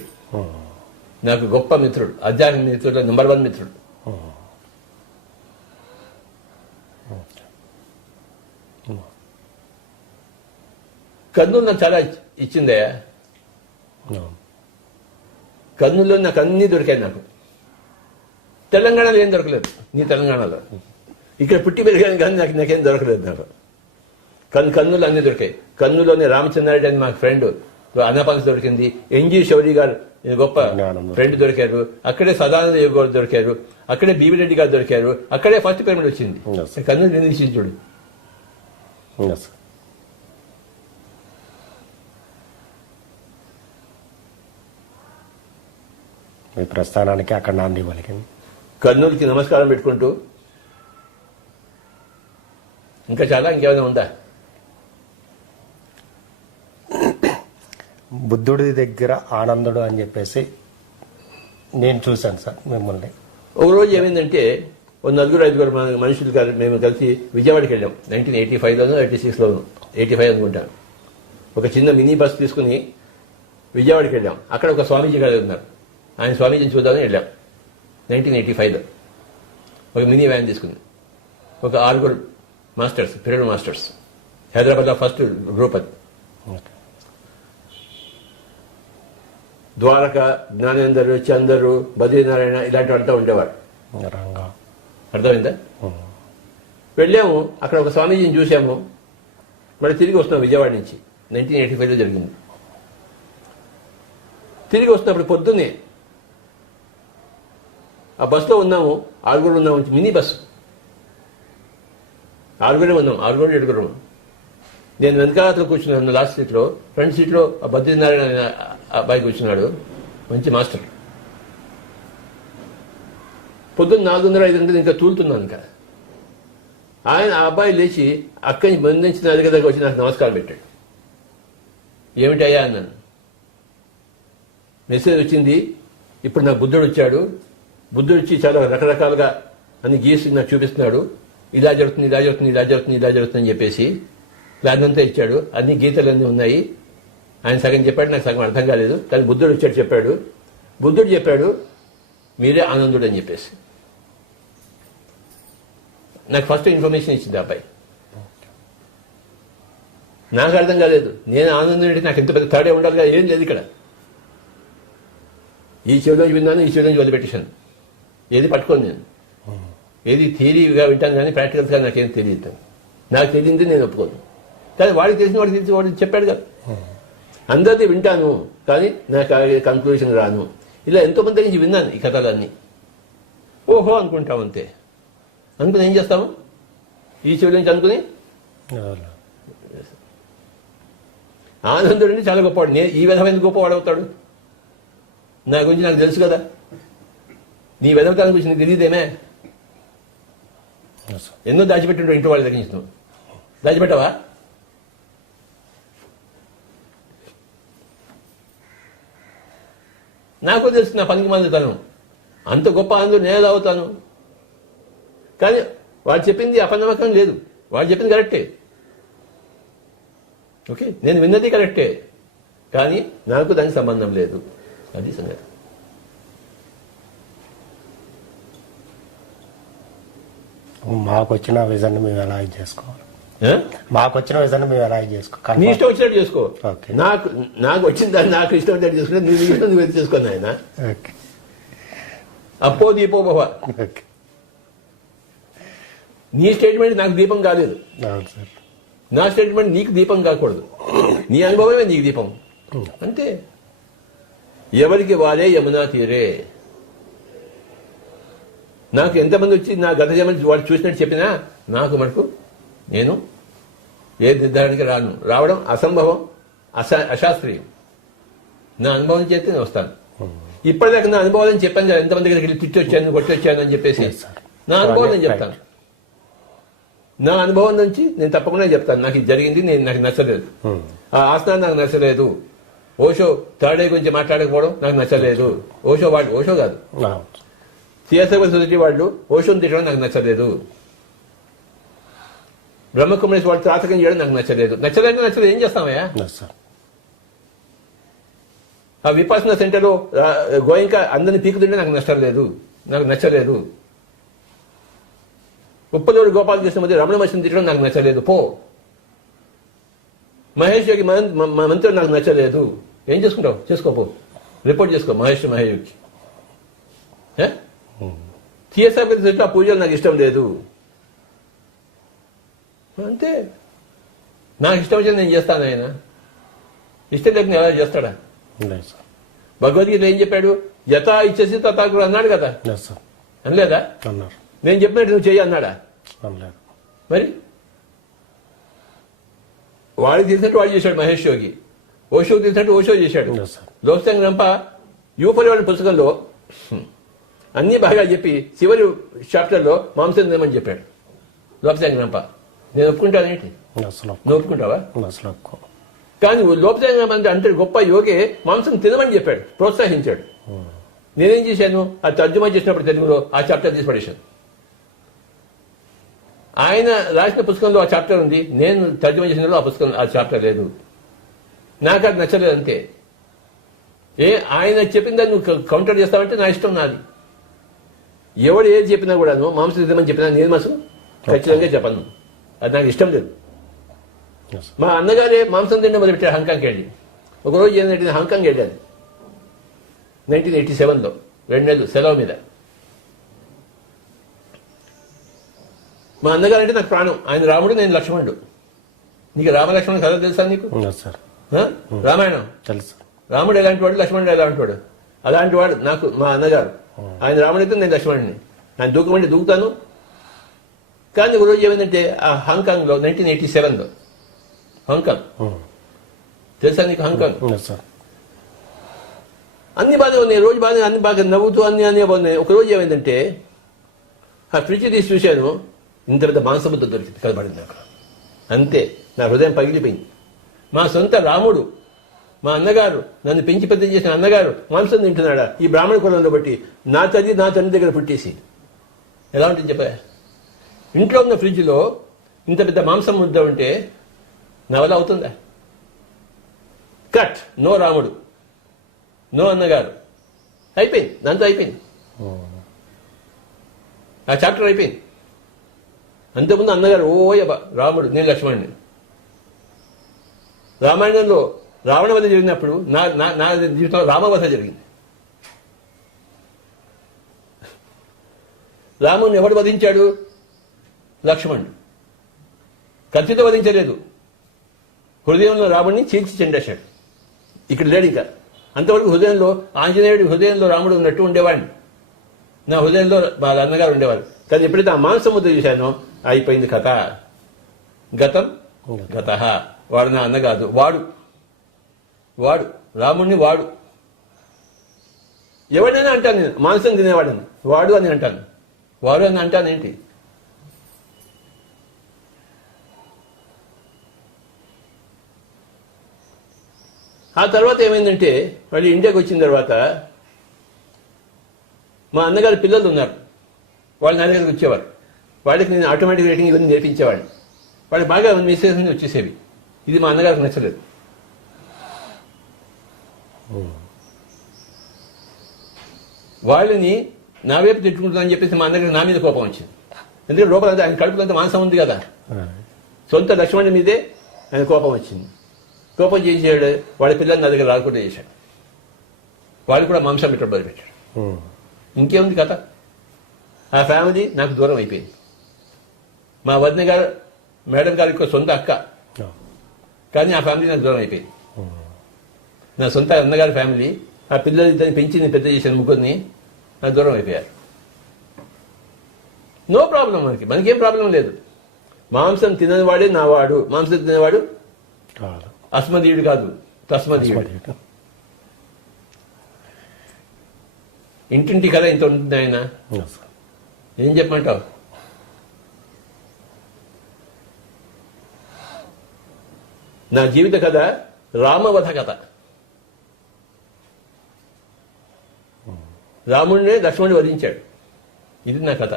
నాకు గొప్ప మిత్రుడు, ఆధ్యాత్మిక మిత్రుడు, నెంబర్ 1 మిత్రుడు. కర్నూలు నాకు చాలా ఇచ్చిందయ్యా. కర్నూలులో నాకు అన్నీ దొరికాయి. నాకు తెలంగాణలో ఏం దొరకలేదు. నీ తెలంగాణలో ఇక్కడ పుట్టి పెరిగాను కానీ నాకేం దొరకలేదు. నాకు కర్నూలు అన్నీ దొరికాయి. కర్నూలులోనే రామచంద్రారెడ్డి అని మా ఫ్రెండ్ అన్నపాన్స్ దొరికింది. ఎన్జి శౌరి గారు గొప్ప ఫ్రెండ్ దొరికారు. అక్కడే సదానంద యోగి గారు దొరికారు. అక్కడే బీవిరెడ్డి గారు దొరికారు. అక్కడే ఫస్ట్ పిరమిడ్ వచ్చింది. కర్నూలు నిర్ణయించుడు. మీ ప్రస్థానానికి అక్కడ నాంది పలికింది. కర్నూలుకి నమస్కారం పెట్టుకుంటూ ఇంకా చాలా ఇంకేమైనా ఉందా? బుద్ధుడి దగ్గర ఆనందుడు అని చెప్పేసి నేను చూశాను సార్ మిమ్మల్ని. ఒకరోజు ఏమైందంటే ఓ 4-5 మనుషులు మేము కలిసి విజయవాడకి వెళ్ళాం. 1985లోనో 86లోనో, 85 అనుకుంటాను. ఒక చిన్న మినీ బస్ తీసుకుని విజయవాడకి వెళ్ళాం. అక్కడ ఒక స్వామీజీ గారు ఉన్నారు. ఆయన స్వామీజీని చూద్దామని వెళ్ళాం 1985లో. ఒక మినీ వ్యాన్ తీసుకుని ఒక 6 మాస్టర్స్, పిరమిడ్ మాస్టర్స్, హైదరాబాద్లో ఫస్ట్ గ్రూప్ అది. ద్వారక, జ్ఞానేందరు, చందరు, బద్రీనారాయణ ఇలాంటి వాళ్ళతో ఉండేవాడు. అర్థమైందా? వెళ్ళాము, అక్కడ ఒక స్వామీజీని చూసాము. మళ్ళీ తిరిగి వస్తున్నాం విజయవాడ నుంచి. 1985లో జరిగింది. తిరిగి వస్తున్నప్పుడు పొద్దున్నే ఆ బస్సులో ఉన్నాము. 6 ఉన్నాము. మినీ బస్సు 6 ఉన్నాం. 6-7. నేను వెనకాల కూర్చున్నాను లాస్ట్ సీట్లో. ఫ్రంట్ సీట్లో ఆ బద్రీనారాయణ అనే అబ్బాయి కూర్చున్నాడు, మంచి మాస్టర్. పొద్దున్న 4:30-5 ఇంకా తూలుతున్నాను. ఇంకా ఆయన ఆ అబ్బాయి లేచి అక్కడి నుంచి బంధించిన అధిక దగ్గర వచ్చి నాకు నమస్కారం పెట్టాడు. ఏమిటయ్యా అన్నాను. మెసేజ్ వచ్చింది, ఇప్పుడు నాకు బుద్ధుడు వచ్చాడు, బుద్ధుడు వచ్చి చాలా రకరకాలుగా అన్ని గీసి నాకు చూపిస్తున్నాడు, ఇలా జరుగుతుంది ఇలా జరుగుతుంది ఇలా జరుగుతుంది ఇలా జరుగుతుంది అని చెప్పేసి ప్లాన్ అంతా ఇచ్చాడు, అన్ని గీతలన్నీ ఉన్నాయి. ఆయన సగం చెప్పాడు, నాకు సగం అర్థం కాలేదు, కానీ బుద్ధుడు వచ్చాడు చెప్పాడు. బుద్ధుడు చెప్పాడు మీరే ఆనందుడు అని చెప్పేసి. నాకు ఫస్ట్ ఇన్ఫర్మేషన్ ఇచ్చింది ఆ అబ్బాయి. నాకు అర్థం కాలేదు, నేను ఆనందం అంటే నాకు ఎంత పెద్ద తేడా ఉండాలిగా, ఏం లేదు ఇక్కడ. ఈ చెవిలోంచి విన్నాను, ఈ చెవిలోంచి వదిలిపెట్టేశాను, ఏది పట్టుకోను నేను. ఏది థియరీగా వింటాను కానీ ప్రాక్టికల్స్గా నాకేం తెలియదు. నాకు తెలియంది నేను ఒప్పుకోను, కానీ వాడికి తెలిసిన వాడికి తెలిసి వాడు చెప్పాడు కదా. అందరిది వింటాను కానీ నాకు కన్క్లూషన్ రాను. ఇలా ఎంతోమంది నుంచి విన్నాను ఈ కథలన్నీ. ఓహో అనుకుంటాం అంతే. అనుకుని ఏం చేస్తాము, ఈ చెవి నుంచి అనుకుని ఆనందుడిని చాలా గొప్పవాడు. నేను ఈ విధమైన గొప్పవాడు అవుతాడు? నా గురించి నాకు తెలుసు కదా. నీ వెదవతాల గురించి నీకు తెలియదేమే. ఎన్నో దాచిపెట్టుంటావు ఇంటి వాళ్ళ దగ్గర నుంచి. నువ్వు దాచిపెట్టావా? నాకు తెలుసు నా పనికి మందుతాను. అంత గొప్ప ఆనందుడు నేను అవుతాను. కానీ వాడు చెప్పింది అపనమ్మకం లేదు, వాడు చెప్పింది కరెక్టే. ఓకే, నేను విన్నది కరెక్టే, కానీ నాకు దానికి సంబంధం లేదు. అది సంగతి. మాకు వచ్చిన విజన్ మేము ఎలా చేసుకోవాలి? మాకు వచ్చిన విజన్ మేము ఎలా చేసుకోవాలి? నీ ఇష్టం వచ్చినట్టు చేసుకో. ఓకే. నాకు వచ్చిన దాన్ని నాకు ఇష్టం వచ్చినట్టు చేసుకుంటే నీ ఇష్టం నువ్వు ఎత్తి చేసుకోను ఆయన. అప్పో దీపో భవ. ఓకే. నీ స్టేట్మెంట్ నాకు దీపం కాలేదు, అవును సార్. నా స్టేట్మెంట్ నీకు దీపం కాకూడదు. నీ అనుభవమే నీకు దీపం అంతే. ఎవరికి వారే యమునా తీరే. నాకు ఎంతమంది వచ్చి నా గత జన్మ వాడు చూసినట్టు చెప్పినా నాకు మటుకు నేను ఏ నిర్ధారణకి రావడం అసంభవం, అశాస్త్రీయం. నా అనుభవం చేస్తే నేను వస్తాను. ఇప్పటిదాకా నా అనుభవాలని చెప్పాను కదా, ఎంతమంది దగ్గరికి వెళ్ళి తిట్టి వచ్చాను కొట్టి వచ్చాను అని చెప్పేసి. నా అనుభవం నేను చెప్తాను. నా అనుభవం నుంచి నేను తప్పకుండా చెప్తాను. నాకు ఇది జరిగింది, నాకు నచ్చలేదు, ఆ ఆసనం నాకు నచ్చలేదు, ఓషో థర్డ్ ఐ గురించి మాట్లాడకపోవడం నాకు నచ్చలేదు. ఓషో కాదు, సిఎస్ఐ సొసైటీ వాళ్ళు ఓషోని తిట్టడం నాకు నచ్చలేదు. బ్రహ్మకుమారేశ్వర వాళ్ళు త్రాతకం చేయడం నాకు నచ్చలేదు. నచ్చలేదు ఏం చేస్తామయ్యా? ఆ విపాసన సెంటర్లో గోయింకా అందరిని పీకుతుంటే నాకు నచ్చలేదు. ఉప్పలూరు గోపాలకృష్ణ మధ్య రమణ మహర్షిని తిట్టడం నాకు నచ్చలేదు. పో. మహేష్ యోగి మంత్రులు నాకు నచ్చలేదు. ఏం చేసుకుంటావు? చేసుకోపో, రిపోర్ట్ చేసుకో మహేష్ యోగికి. సిఎస్ఆర్ ఆ పూజలు నాకు ఇష్టం లేదు అంతే. నాకు ఇష్టం వచ్చింది నేను చేస్తాను. ఆయన ఇష్టం లేకుండా ఎలా చేస్తాడా? భగవద్గీత ఏం చెప్పాడు? యథా ఇచ్చేసి తథాకుడు అన్నాడు కదా, అనలేదా? నేను చెప్పినట్టు నువ్వు చెయ్యి అన్నాడా? మరి వాడికి తెలిసినట్టు వాడు చేశాడు మహేష్ యోగి, ఓషోకి తెలిసినట్టు ఓషో చేశాడు. లోక్సంగ్ రంప యూపరి వాడి పుస్తకంలో అన్ని బాగా చెప్పి చివరి చాప్టర్లో మాంసం తినమని చెప్పాడు లోక్సంగ్ రంప. నేను ఒప్పుకుంటానేంటి? నువ్వు ఒప్పుకుంటావా? కానీ లోక్సంగ్ రంప అంటే గొప్ప యోగే మాంసం తినమని చెప్పాడు, ప్రోత్సహించాడు. నేనేం చేశాను? ఆ తర్జుమా చేసినప్పుడు తెలుగులో ఆ చాప్టర్ తీసి పడేశాను. ఆయన రాసిన పుస్తకంలో ఆ చాప్టర్ ఉంది, నేను తర్జుమా చేసిన ఆ పుస్తకం ఆ చాప్టర్ లేదు. నాకు అది నచ్చలేదు అంతే. ఆయన చెప్పిన దాన్ని నువ్వు కౌంటర్ చేస్తావంటే నా ఇష్టం, నాది. ఎవడు ఏది చెప్పినా కూడా మాంసం తినమని చెప్పినా నేను మాసం ఖచ్చితంగా చెప్పను, అది నాకు ఇష్టం లేదు. మా అన్నగారే మాంసం తింటే మొదలుపెట్టాడు హాంకాంగ్కి వెళ్ళి. ఒకరోజు ఏంటంటే హాంకాంగ్ వెళ్ళాను 1987లో, 2 నెలలు సెలవు మీద. మా అన్నగారు అంటే నాకు ప్రాణం. ఆయన రాముడు, నేను లక్ష్మణుడు. నీకు రామలక్ష్మణుడు కథ తెలుసా నీకు? రామాయణం తెలుసు. రాముడు ఎలాంటి వాడు, లక్ష్మణుడు ఎలాంటి వాడు? అలాంటి వాడు నాకు మా అన్నగారు. ఆయన రాముడైతే నేను లక్ష్మణుడిని. ఆయన దూకమంటే దూకుతాను. కానీ ఒక రోజు ఏమైందంటే ఆ హాంకాంగ్లో 1987లో, హాంకాంగ్ తెలుసా నీకు? హాంకాంగ్ అన్ని బాగానే ఉన్నాయి, రోజు బాగానే, అన్ని బాగా నవ్వుతూ అన్ని బాగున్నాయి. ఒక రోజు ఏమైందంటే ఆ ఫ్రిడ్జ్ తీసి చూశాను, ఇంత పెద్ద మాంసముద్ద దొరికింది, కనబడింది నాకు. అంతే, నా హృదయం పగిలిపోయింది. మా సొంత రాముడు మా అన్నగారు నన్ను పెంచి పెద్ద చేసిన అన్నగారు మాంసం తింటున్నాడా ఈ బ్రాహ్మణ కులంలో బట్టి నా తల్లి నా తండ్రి దగ్గర పుట్టేసి ఎలా ఉంటుంది చెప్పా. ఇంట్లో ఉన్న ఫ్రిడ్జ్లో ఇంత పెద్ద మాంసం ముద్ద ఉంటే నా వల్ల అవుతుందా? కట్. నో రాముడు, నో అన్నగారు, అయిపోయింది. దాంతో అయిపోయింది, ఆ చాప్టర్ అయిపోయింది. అంతకుముందు అన్నగారు ఓయబ్బా రాముడు, నేను లక్ష్మణుని. రామాయణంలో రావణ వధ జరిగినప్పుడు నా జీవితంలో రామవధ జరిగింది. రాముని ఎవడు వధించాడు? లక్ష్మణుడు. కత్తితో వధించలేదు, హృదయంలో రాముడిని చీల్చి చెండేశాడు. ఇక్కడ లేడు ఇంకా. అంతవరకు హృదయంలో ఆంజనేయుడి హృదయంలో రాముడు ఉన్నట్టు ఉండేవాడిని, నా హృదయంలో వాళ్ళ అన్నగారు ఉండేవారు. కానీ ఎప్పుడైతే ఆ మాంసం ముద్ద చూశానో అయిపోయింది కథ. గతం గత. వాడు నా అన్న కాదు, వాడు రాముడిని వాడు. ఎవడైనా అంటాను నేను మాంసం తినేవాడని, వాడు అని అంటాను, వాడు అని అంటానేంటి? ఆ తర్వాత ఏమైందంటే మళ్ళీ ఇండియాకి వచ్చిన తర్వాత మా అన్నగారి పిల్లలు ఉన్నారు, వాళ్ళు నా దగ్గరికి వచ్చేవారు. వాళ్ళకి నేను ఆటోమేటిక్ రేటింగ్ ఇవన్నీ నేర్పించేవాడిని. వాళ్ళకి బాగా మెసేజ్ వచ్చేసేవి. ఇది మా అన్నగారికి నచ్చలేదు. వాళ్ళని నా వైపు తిట్టుకుంటుందని చెప్పేసి మా అన్నగారికి నా మీద కోపం వచ్చింది. ఎందుకంటే లోపల ఆయన కడుపులంతా మాంసం ఉంది కదా, సొంత లక్ష్మణుడి మీదే ఆయన కోపం వచ్చింది. కోపం చేసాడు, వాళ్ళ పిల్లల్ని నా దగ్గర రాకుండా చేశాడు. వాళ్ళు కూడా మాంసం పెట్టడం మొదలుపెట్టాడు. ఇంకేముంది కథ? ఆ ఫ్యామిలీ నాకు దూరం అయిపోయింది. మా వదిన గారు మేడం గారికి సొంత అక్క, కానీ ఆ ఫ్యామిలీ నాకు దూరం అయిపోయింది. నా సొంత అన్నగారి ఫ్యామిలీ, ఆ పిల్లలు ఇద్దరిని పెంచి నేను పెద్ద చేశాను, ముగ్గురిని, నాకు దూరం అయిపోయారు. నో ప్రాబ్లం, మనకేం ప్రాబ్లం లేదు. మాంసం తిననివాడే నా వాడు, మాంసం తినేవాడు అస్మదీయుడు కాదు, తస్మదీయుడు. ఇంటింటి కథ ఇంత ఉంటుంది ఆయన. ఏం చెప్పమంటావు? నా జీవిత కథ రామవధ కథ. రాముడినే లక్ష్మణుడు వధించాడు. ఇది నా కథ.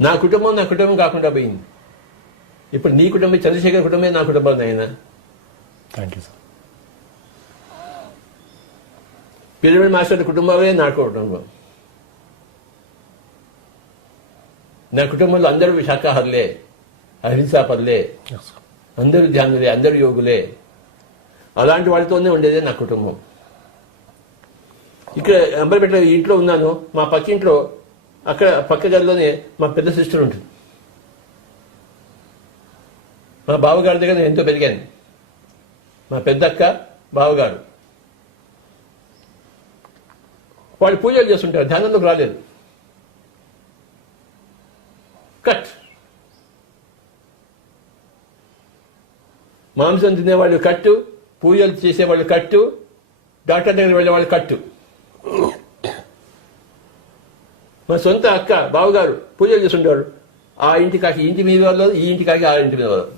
నా కుటుంబం కాకుండా పోయింది. ఇప్పుడు నీ కుటుంబం, చంద్రశేఖర్ కుటుంబమే నా కుటుంబం. ఆయన thank you sir. Pyramid master కుటుంబమే నా కుటుంబం. నా కుటుంబంలో అందరూ శాకాహారులే, అహింసాపరులే, అందరూ ధ్యానులే, అందరూ యోగులే. అలాంటి వాళ్ళతోనే ఉండేదే నా కుటుంబం. ఇక్కడ అంబర్పేట ఇంట్లో ఉన్నాను, మా పక్కింట్లో అక్కడ పక్క గదిలోనే మా పెద్ద సిస్టర్ ఉంటుంది. మా బావగారి దగ్గర నేను ఎంతో పెరిగాను. మా పెద్దక్క, బావగారు వాళ్ళు పూజలు చేస్తుంటారు, ధ్యానంలోకి రాలేదు. కట్. మాంసం తినేవాళ్ళు కట్టు, పూజలు చేసేవాళ్ళు కట్టు, డాక్టర్ దగ్గర వెళ్ళేవాళ్ళు కట్టు. మా సొంత అక్క, బావగారు పూజలు చేస్తుండేవాడు. ఆ ఇంటి కాకి ఇంటి మీద వాళ్ళు, ఈ ఇంటి కాకి ఆ ఇంటి మీద వాళ్ళు.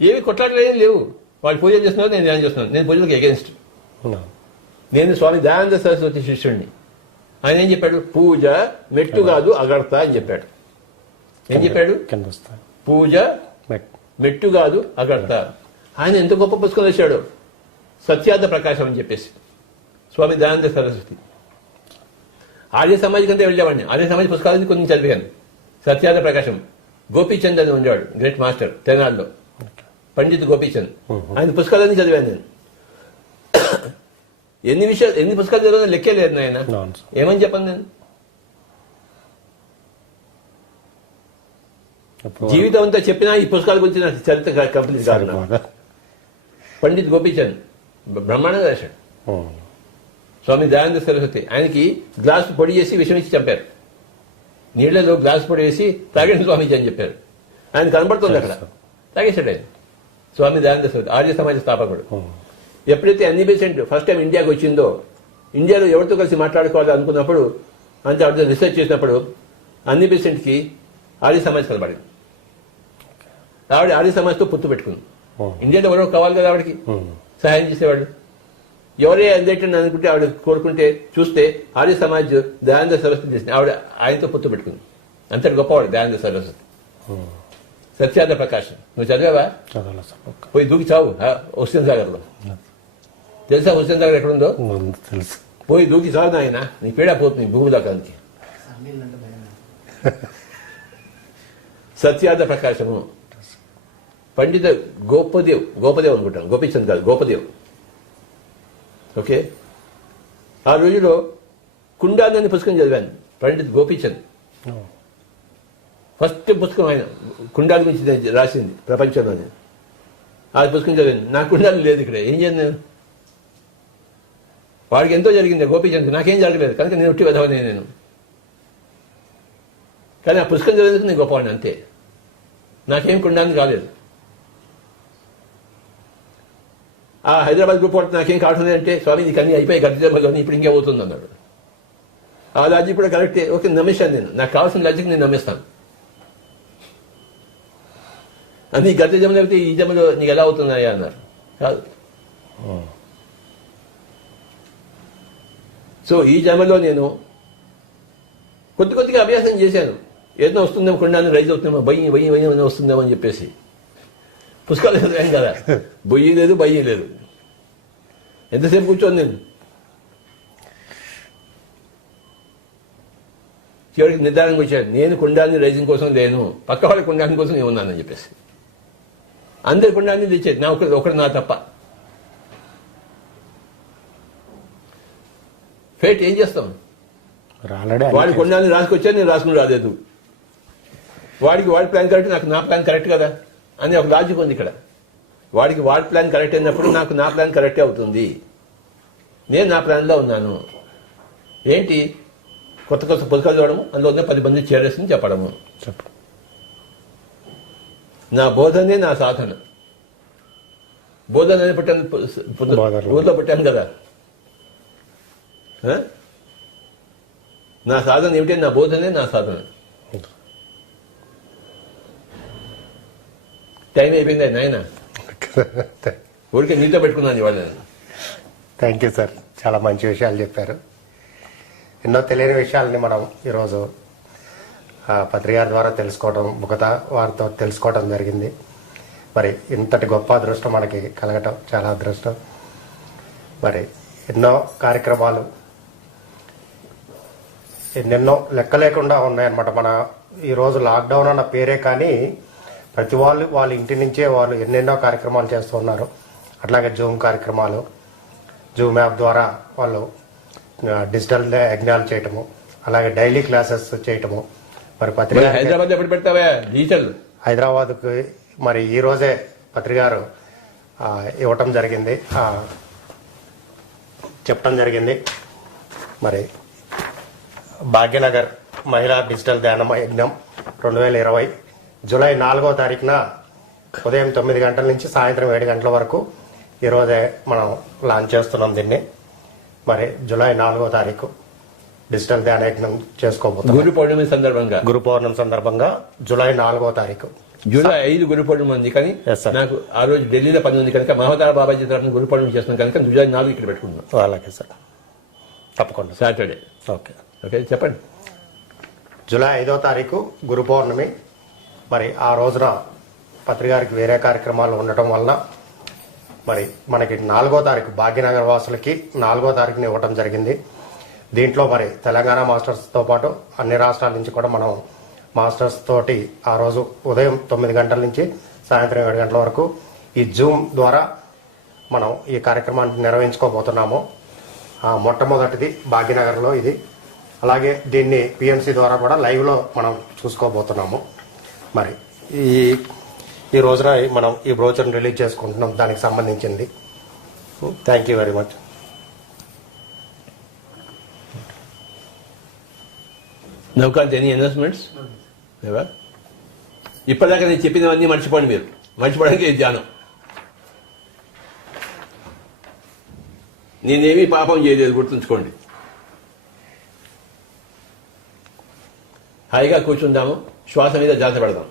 ఏవి కొట్లాటలు ఏం లేవు. వాళ్ళు పూజలు చేస్తున్నారు, నేను ధ్యానం చేస్తున్నాను. నేను పూజలకు ఎగెన్స్ట్. నేను స్వామి దయానంద సరస్వతి శిష్యుడిని. ఆయన ఏం చెప్పాడు? పూజ మెట్టు కాదు అగడత అని చెప్పాడు. ఏం చెప్పాడు? పూజ మెట్టు కాదు అగడత. ఆయన ఎంత గొప్ప పుస్తకం వేశాడు, సత్యార్థ ప్రకాశం అని చెప్పేసి, స్వామి దయానంద సరస్వతి. ఆర్య సమాజ్ కంటే వెళ్ళేవాడిని. ఆర్య సమాజ్ పుస్తకాలని కొన్ని చదివాను. సత్యార్థ ప్రకాశం, గోపీచంద్ అని ఉండేవాడు, గ్రేట్ మాస్టర్ తెనాల్లో, పండిత్ గోపీచంద్. ఆయన పుస్తకాలన్నీ చదివాను నేను. ఎన్ని పుస్తకాలు చదివానో లెక్కే లేదు ఆయన. ఏమని చెప్పను నేను? జీవితం అంతా చెప్పినా ఈ పుస్తకాల గురించి నాకు చరిత్ర కంప్లీట్ కాదు. పండిత్ గోపీచంద్ బ్రహ్మాండంగా రాశాడు. స్వామి దయానంద సరస్వతి ఆయనకి గ్లాస్ పొడి చేసి విషం ఇచ్చి చంపారు. నీళ్లలో గ్లాస్ పొడి వేసి తాగండి స్వామీజీ అని చెప్పారు. ఆయన కనబడుతుంది అక్కడ, తాగేశాడు ఆయన. స్వామి దయానంద సరస్వతి ఆర్య సమాజ స్థాపకుడు. ఎప్పుడైతే అన్ని బేసెంట్ ఫస్ట్ టైం ఇండియాకి వచ్చిందో, ఇండియాలో ఎవరితో కలిసి మాట్లాడుకోవాలి అనుకున్నప్పుడు, అంతే అర్థం రీసెర్చ్ చేసినప్పుడు అన్ని బేసెంట్కి ఆర్య సమాజ్ కనబడింది. ఆవిడ ఆర్య సమాజ్తో పొత్తు పెట్టుకుంది. ఇండియాలో ఎవరో కావాలి కదా ఆవిడకి సహాయం చేసేవాడు. ఎవరే అందేటని అనుకుంటే ఆవిడ కోరుకుంటే చూస్తే ఆర్య సమాజ్ దయానంద సరస్వతి చేసింది. ఆవిడ ఆయనతో పొత్తు పెట్టుకుంది. అంతటి గొప్పవాడు దయానంద సరస్వతి. సత్యానంద ప్రకాశం నువ్వు చదివావా? పోయి దూకి చావు హుస్సేన్ సాగర్లో. తెలుసా హుస్సేన్ సాగర్ ఎక్కడుందో? తెలుసు. పోయి దూకి చావు నాయన, నీ పీడ పోతుంది భూమి దాకానికి. సత్యానంద ప్రకాశము, పండిత గోపదేవ్ అనుకుంటాను, గోపీచంద్ కాదు, గోపదేవ్. ఓకే, ఆ రోజులో కుండాలని పుస్తకం చదివాను. పండిత్ గోపీచంద్ ఫస్ట్ పుస్తకం ఆయన కుండాల గురించి రాసింది ప్రపంచంలోనే. ఆ పుస్తకం చదివాను. నా కుండాలు లేదు ఇక్కడ, ఏం చేయను నేను? వాడికి ఎంతో జరిగింది గోపీచంద్, నాకేం జరగలేదు కనుక నేను ఉట్టి వెధవనే నేను. కానీ ఆ పుస్తకం చదివేందుకు నేను గొప్పవాడిని అంతే. నాకేం కుండాన్ని కాలేదు. ఆ హైదరాబాద్ గ్రూప్ వాడు నాకేం కావట్లేదు అంటే, స్వామి నీకు అన్నీ అయిపోయి గడ్డలోని ఇప్పుడు ఇంకే పోతుంది అన్నాడు. ఆ లాజిక్ కూడా కరెక్టే. ఓకే, నమ్మేశాను నేను. నాకు కావాల్సిన లాజిక్ నేను నమ్మేస్తాను. అది గత జమలు అయితే ఈ జమలో నీకు ఎలా అవుతున్నాయా అన్నారు. కాదు. సో ఈ జమలో నేను కొద్దిగా అభ్యాసం చేశాను. ఏదో వస్తుందేమో కొండాన్ని రైజ్ అవుతుందేమో, బయ్యి వస్తుందేమో అని చెప్పేసి పుస్తకాలు చదివాను కదా. బొయ్యి లేదు, బయ్యి లేదు. ఎంతసేపు కూర్చోను నేను. చివరికి నిర్ధారణకు వచ్చాను, నేను కుండాన్ని రైజింగ్ కోసం లేను, పక్క వాళ్ళ కుండాన్ని కోసం నేను ఉన్నానని చెప్పేసి. అందరి కుండాన్ని తెచ్చేది, నా ఒకటి నా తప్ప. ఫేట్ ఏం చేస్తాం? వాడి కుండాన్ని రాసుకొచ్చాను, నేను రాసుకుని రాలేదు. వాడికి వాడి ప్లాన్ కరెక్ట్, నాకు నా ప్లాన్ కరెక్ట్ కదా అని ఒక లాజిక్ ఉంది ఇక్కడ. వాడికి వాడి ప్లాన్ కరెక్ట్ అయినప్పుడు నాకు నా ప్లాన్ కరెక్టే అవుతుంది. నేను నా ప్లాన్లో ఉన్నాను. ఏంటి? కొత్త పుస్తకాలు చూడడము, అందులో 10 మంది చేరేసింది చెప్పడము. నా బోధనే నా సాధన. బోధన అనేది పెట్టాను, ఊర్లో పెట్టాను కదా. నా సాధన ఏమిటి? నా బోధనే నా సాధన. టైం అయిపోయింది నాయన. ఊరికే నీతో పెట్టుకున్నాను ఇవాళ. థ్యాంక్ యూ సార్, చాలా మంచి విషయాలు చెప్పారు. ఎన్నో తెలియని విషయాలని మనం ఈరోజు పత్రిక ద్వారా తెలుసుకోవడం, ముఖత వారితో తెలుసుకోవడం జరిగింది. మరి ఇంతటి గొప్ప అదృష్టం మనకి కలగటం చాలా అదృష్టం. మరి ఎన్నో కార్యక్రమాలు ఎన్నెన్నో లెక్క లేకుండా ఉన్నాయన్నమాట. మన ఈరోజు లాక్డౌన్ అన్న పేరే కానీ ప్రతి వాళ్ళు వాళ్ళ ఇంటి నుంచే వాళ్ళు ఎన్నెన్నో కార్యక్రమాలు చేస్తూ ఉన్నారు. అట్లాగే జూమ్ కార్యక్రమాలు, జూమ్ యాప్ ద్వారా వాళ్ళు డిజిటల్ యజ్ఞాలు చేయటము, అలాగే డైలీ క్లాసెస్ చేయటము. మరి పత్రిక హైదరాబాద్ ఎప్పుడు పెడతావా డిజిటల్? హైదరాబాద్కు మరి ఈ రోజే పత్రిక గారు ఇవ్వటం జరిగింది, చెప్పడం జరిగింది. మరి భాగ్యనగర్ మహిళా డిజిటల్ ధ్యాన యజ్ఞం 2020 జూలై 4వ తారీఖున ఉదయం 9 గంటల నుంచి సాయంత్రం 7 గంటల వరకు ఈరోజే మనం లాంచ్ చేస్తున్నాం దీన్ని. మరి జూలై 4వ తారీఖు డిజిటల్ ధ్యాన యజ్ఞం చేసుకోబోతున్నాం. గురు పౌర్ణమి సందర్భంగా జూలై 4వ తారీఖు. జూలై 5 గురు పౌర్ణమి ఉంది, కానీ నాకు ఆ రోజు ఢిల్లీలో పని ఉంది కనుక మహోదర బాబాజీ తరఫున గురు పౌర్ణమి చేస్తున్నాం కనుక జూలై 4 ఇక్కడ పెట్టుకుంటున్నాం. అలాగే సార్, తప్పకుండా. సాటర్డే. ఓకే ఓకే, చెప్పండి. జూలై 5వ తారీఖు గురు పౌర్ణమి. మరి ఆ రోజున పత్రికారికి వేరే కార్యక్రమాలు ఉండటం వలన మరి మనకి 4వ తారీఖు భాగ్యనగర్ వాసులకి 4వ తారీఖుని ఇవ్వటం జరిగింది. దీంట్లో మరి తెలంగాణ మాస్టర్స్తో పాటు అన్ని రాష్ట్రాల నుంచి కూడా మనం మాస్టర్స్ తోటి ఆ రోజు ఉదయం 9 గంటల నుంచి సాయంత్రం 7 గంటల వరకు ఈ జూమ్ ద్వారా మనం ఈ కార్యక్రమాన్ని నిర్వహించుకోబోతున్నాము. మొట్టమొదటిది భాగ్యనగర్లో ఇది. అలాగే దీన్ని పిఎంసి ద్వారా కూడా లైవ్లో మనం చూసుకోబోతున్నాము. మరి ఈ రోజున మనం ఈ బ్రోచర్ని రిలీజ్ చేసుకుంటున్నాం, దానికి సంబంధించింది. Thank you very much. నౌకాంత్ ఎనీ అనౌన్స్మెంట్స్? ఇప్పటిదాకా నేను చెప్పినవన్నీ మర్చిపోండి. మీరు మర్చిపోవడానికి ఇది ధ్యానం. నేనేమీ పాపం చేయలేదు, గుర్తుంచుకోండి. హాయిగా కూర్చుందాము, శ్వాస మీద జాగ్రత్త పెడదాం.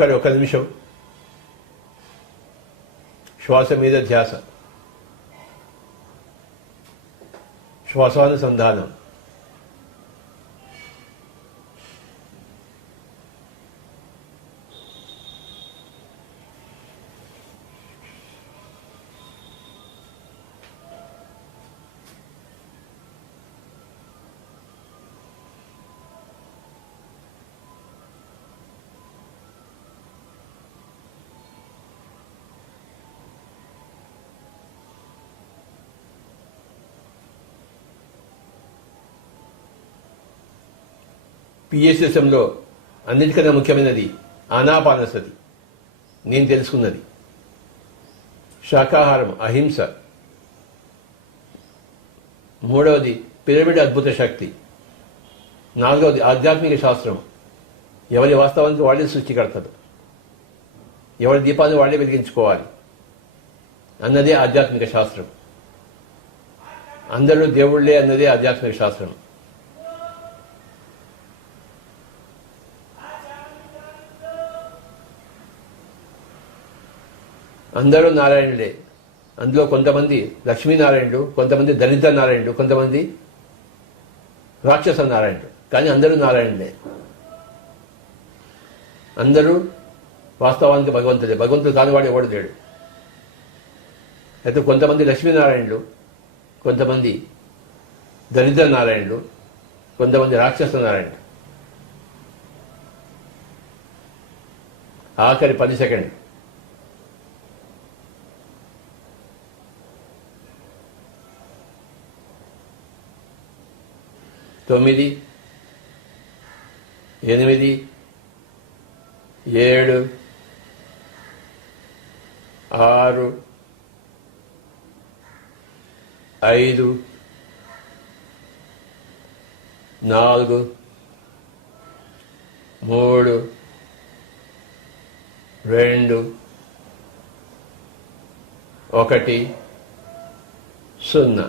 ఆఖరి ఒక నిమిషం శ్వాస మీద ధ్యాస, శ్వాసానుసంధానం. పిఎస్ఎస్ఎంలో అన్నిటికన్నా ముఖ్యమైనది ఆనాపానసతి. నేను తెలుసుకున్నది శాకాహారం, అహింస. మూడవది పిరమిడ్ అద్భుత శక్తి. నాలుగవది ఆధ్యాత్మిక శాస్త్రం. ఎవరి వాస్తవానికి వాళ్ళే సృష్టికర్తలు, ఎవరి దీపాన్ని వాళ్ళే వెలిగించుకోవాలి అన్నదే ఆధ్యాత్మిక శాస్త్రం. అందరూ దేవుళ్లే అన్నదే ఆధ్యాత్మిక శాస్త్రం. అందరూ నారాయణులే. అందులో కొంతమంది లక్ష్మీనారాయణుడు, కొంతమంది దళిత నారాయణుడు, కొంతమంది రాక్షస నారాయణుడు, కానీ అందరూ నారాయణులే. అందరూ వాస్తవానికి భగవంతుడే. భగవంతుడు కానివాడు ఎవడు లేడు. అయితే కొంతమంది లక్ష్మీనారాయణులు, కొంతమంది దళిత నారాయణులు, కొంతమంది రాక్షస నారాయణుడు. ఆఖరి 10 సెకండ్. తొమ్మిది, 8, 7, 6, 5, 4, 3, 2, 1, 0.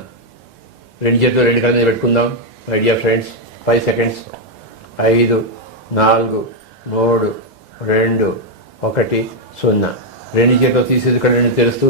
రెండు చేతులు రెండు కళ్ళ మీద పెట్టుకుందాం. My dear friends, 5 seconds. 5, 4, 3, 2, 1, 0. రెండు చేతులు తీసేది కళ్ళు తెరుస్తూ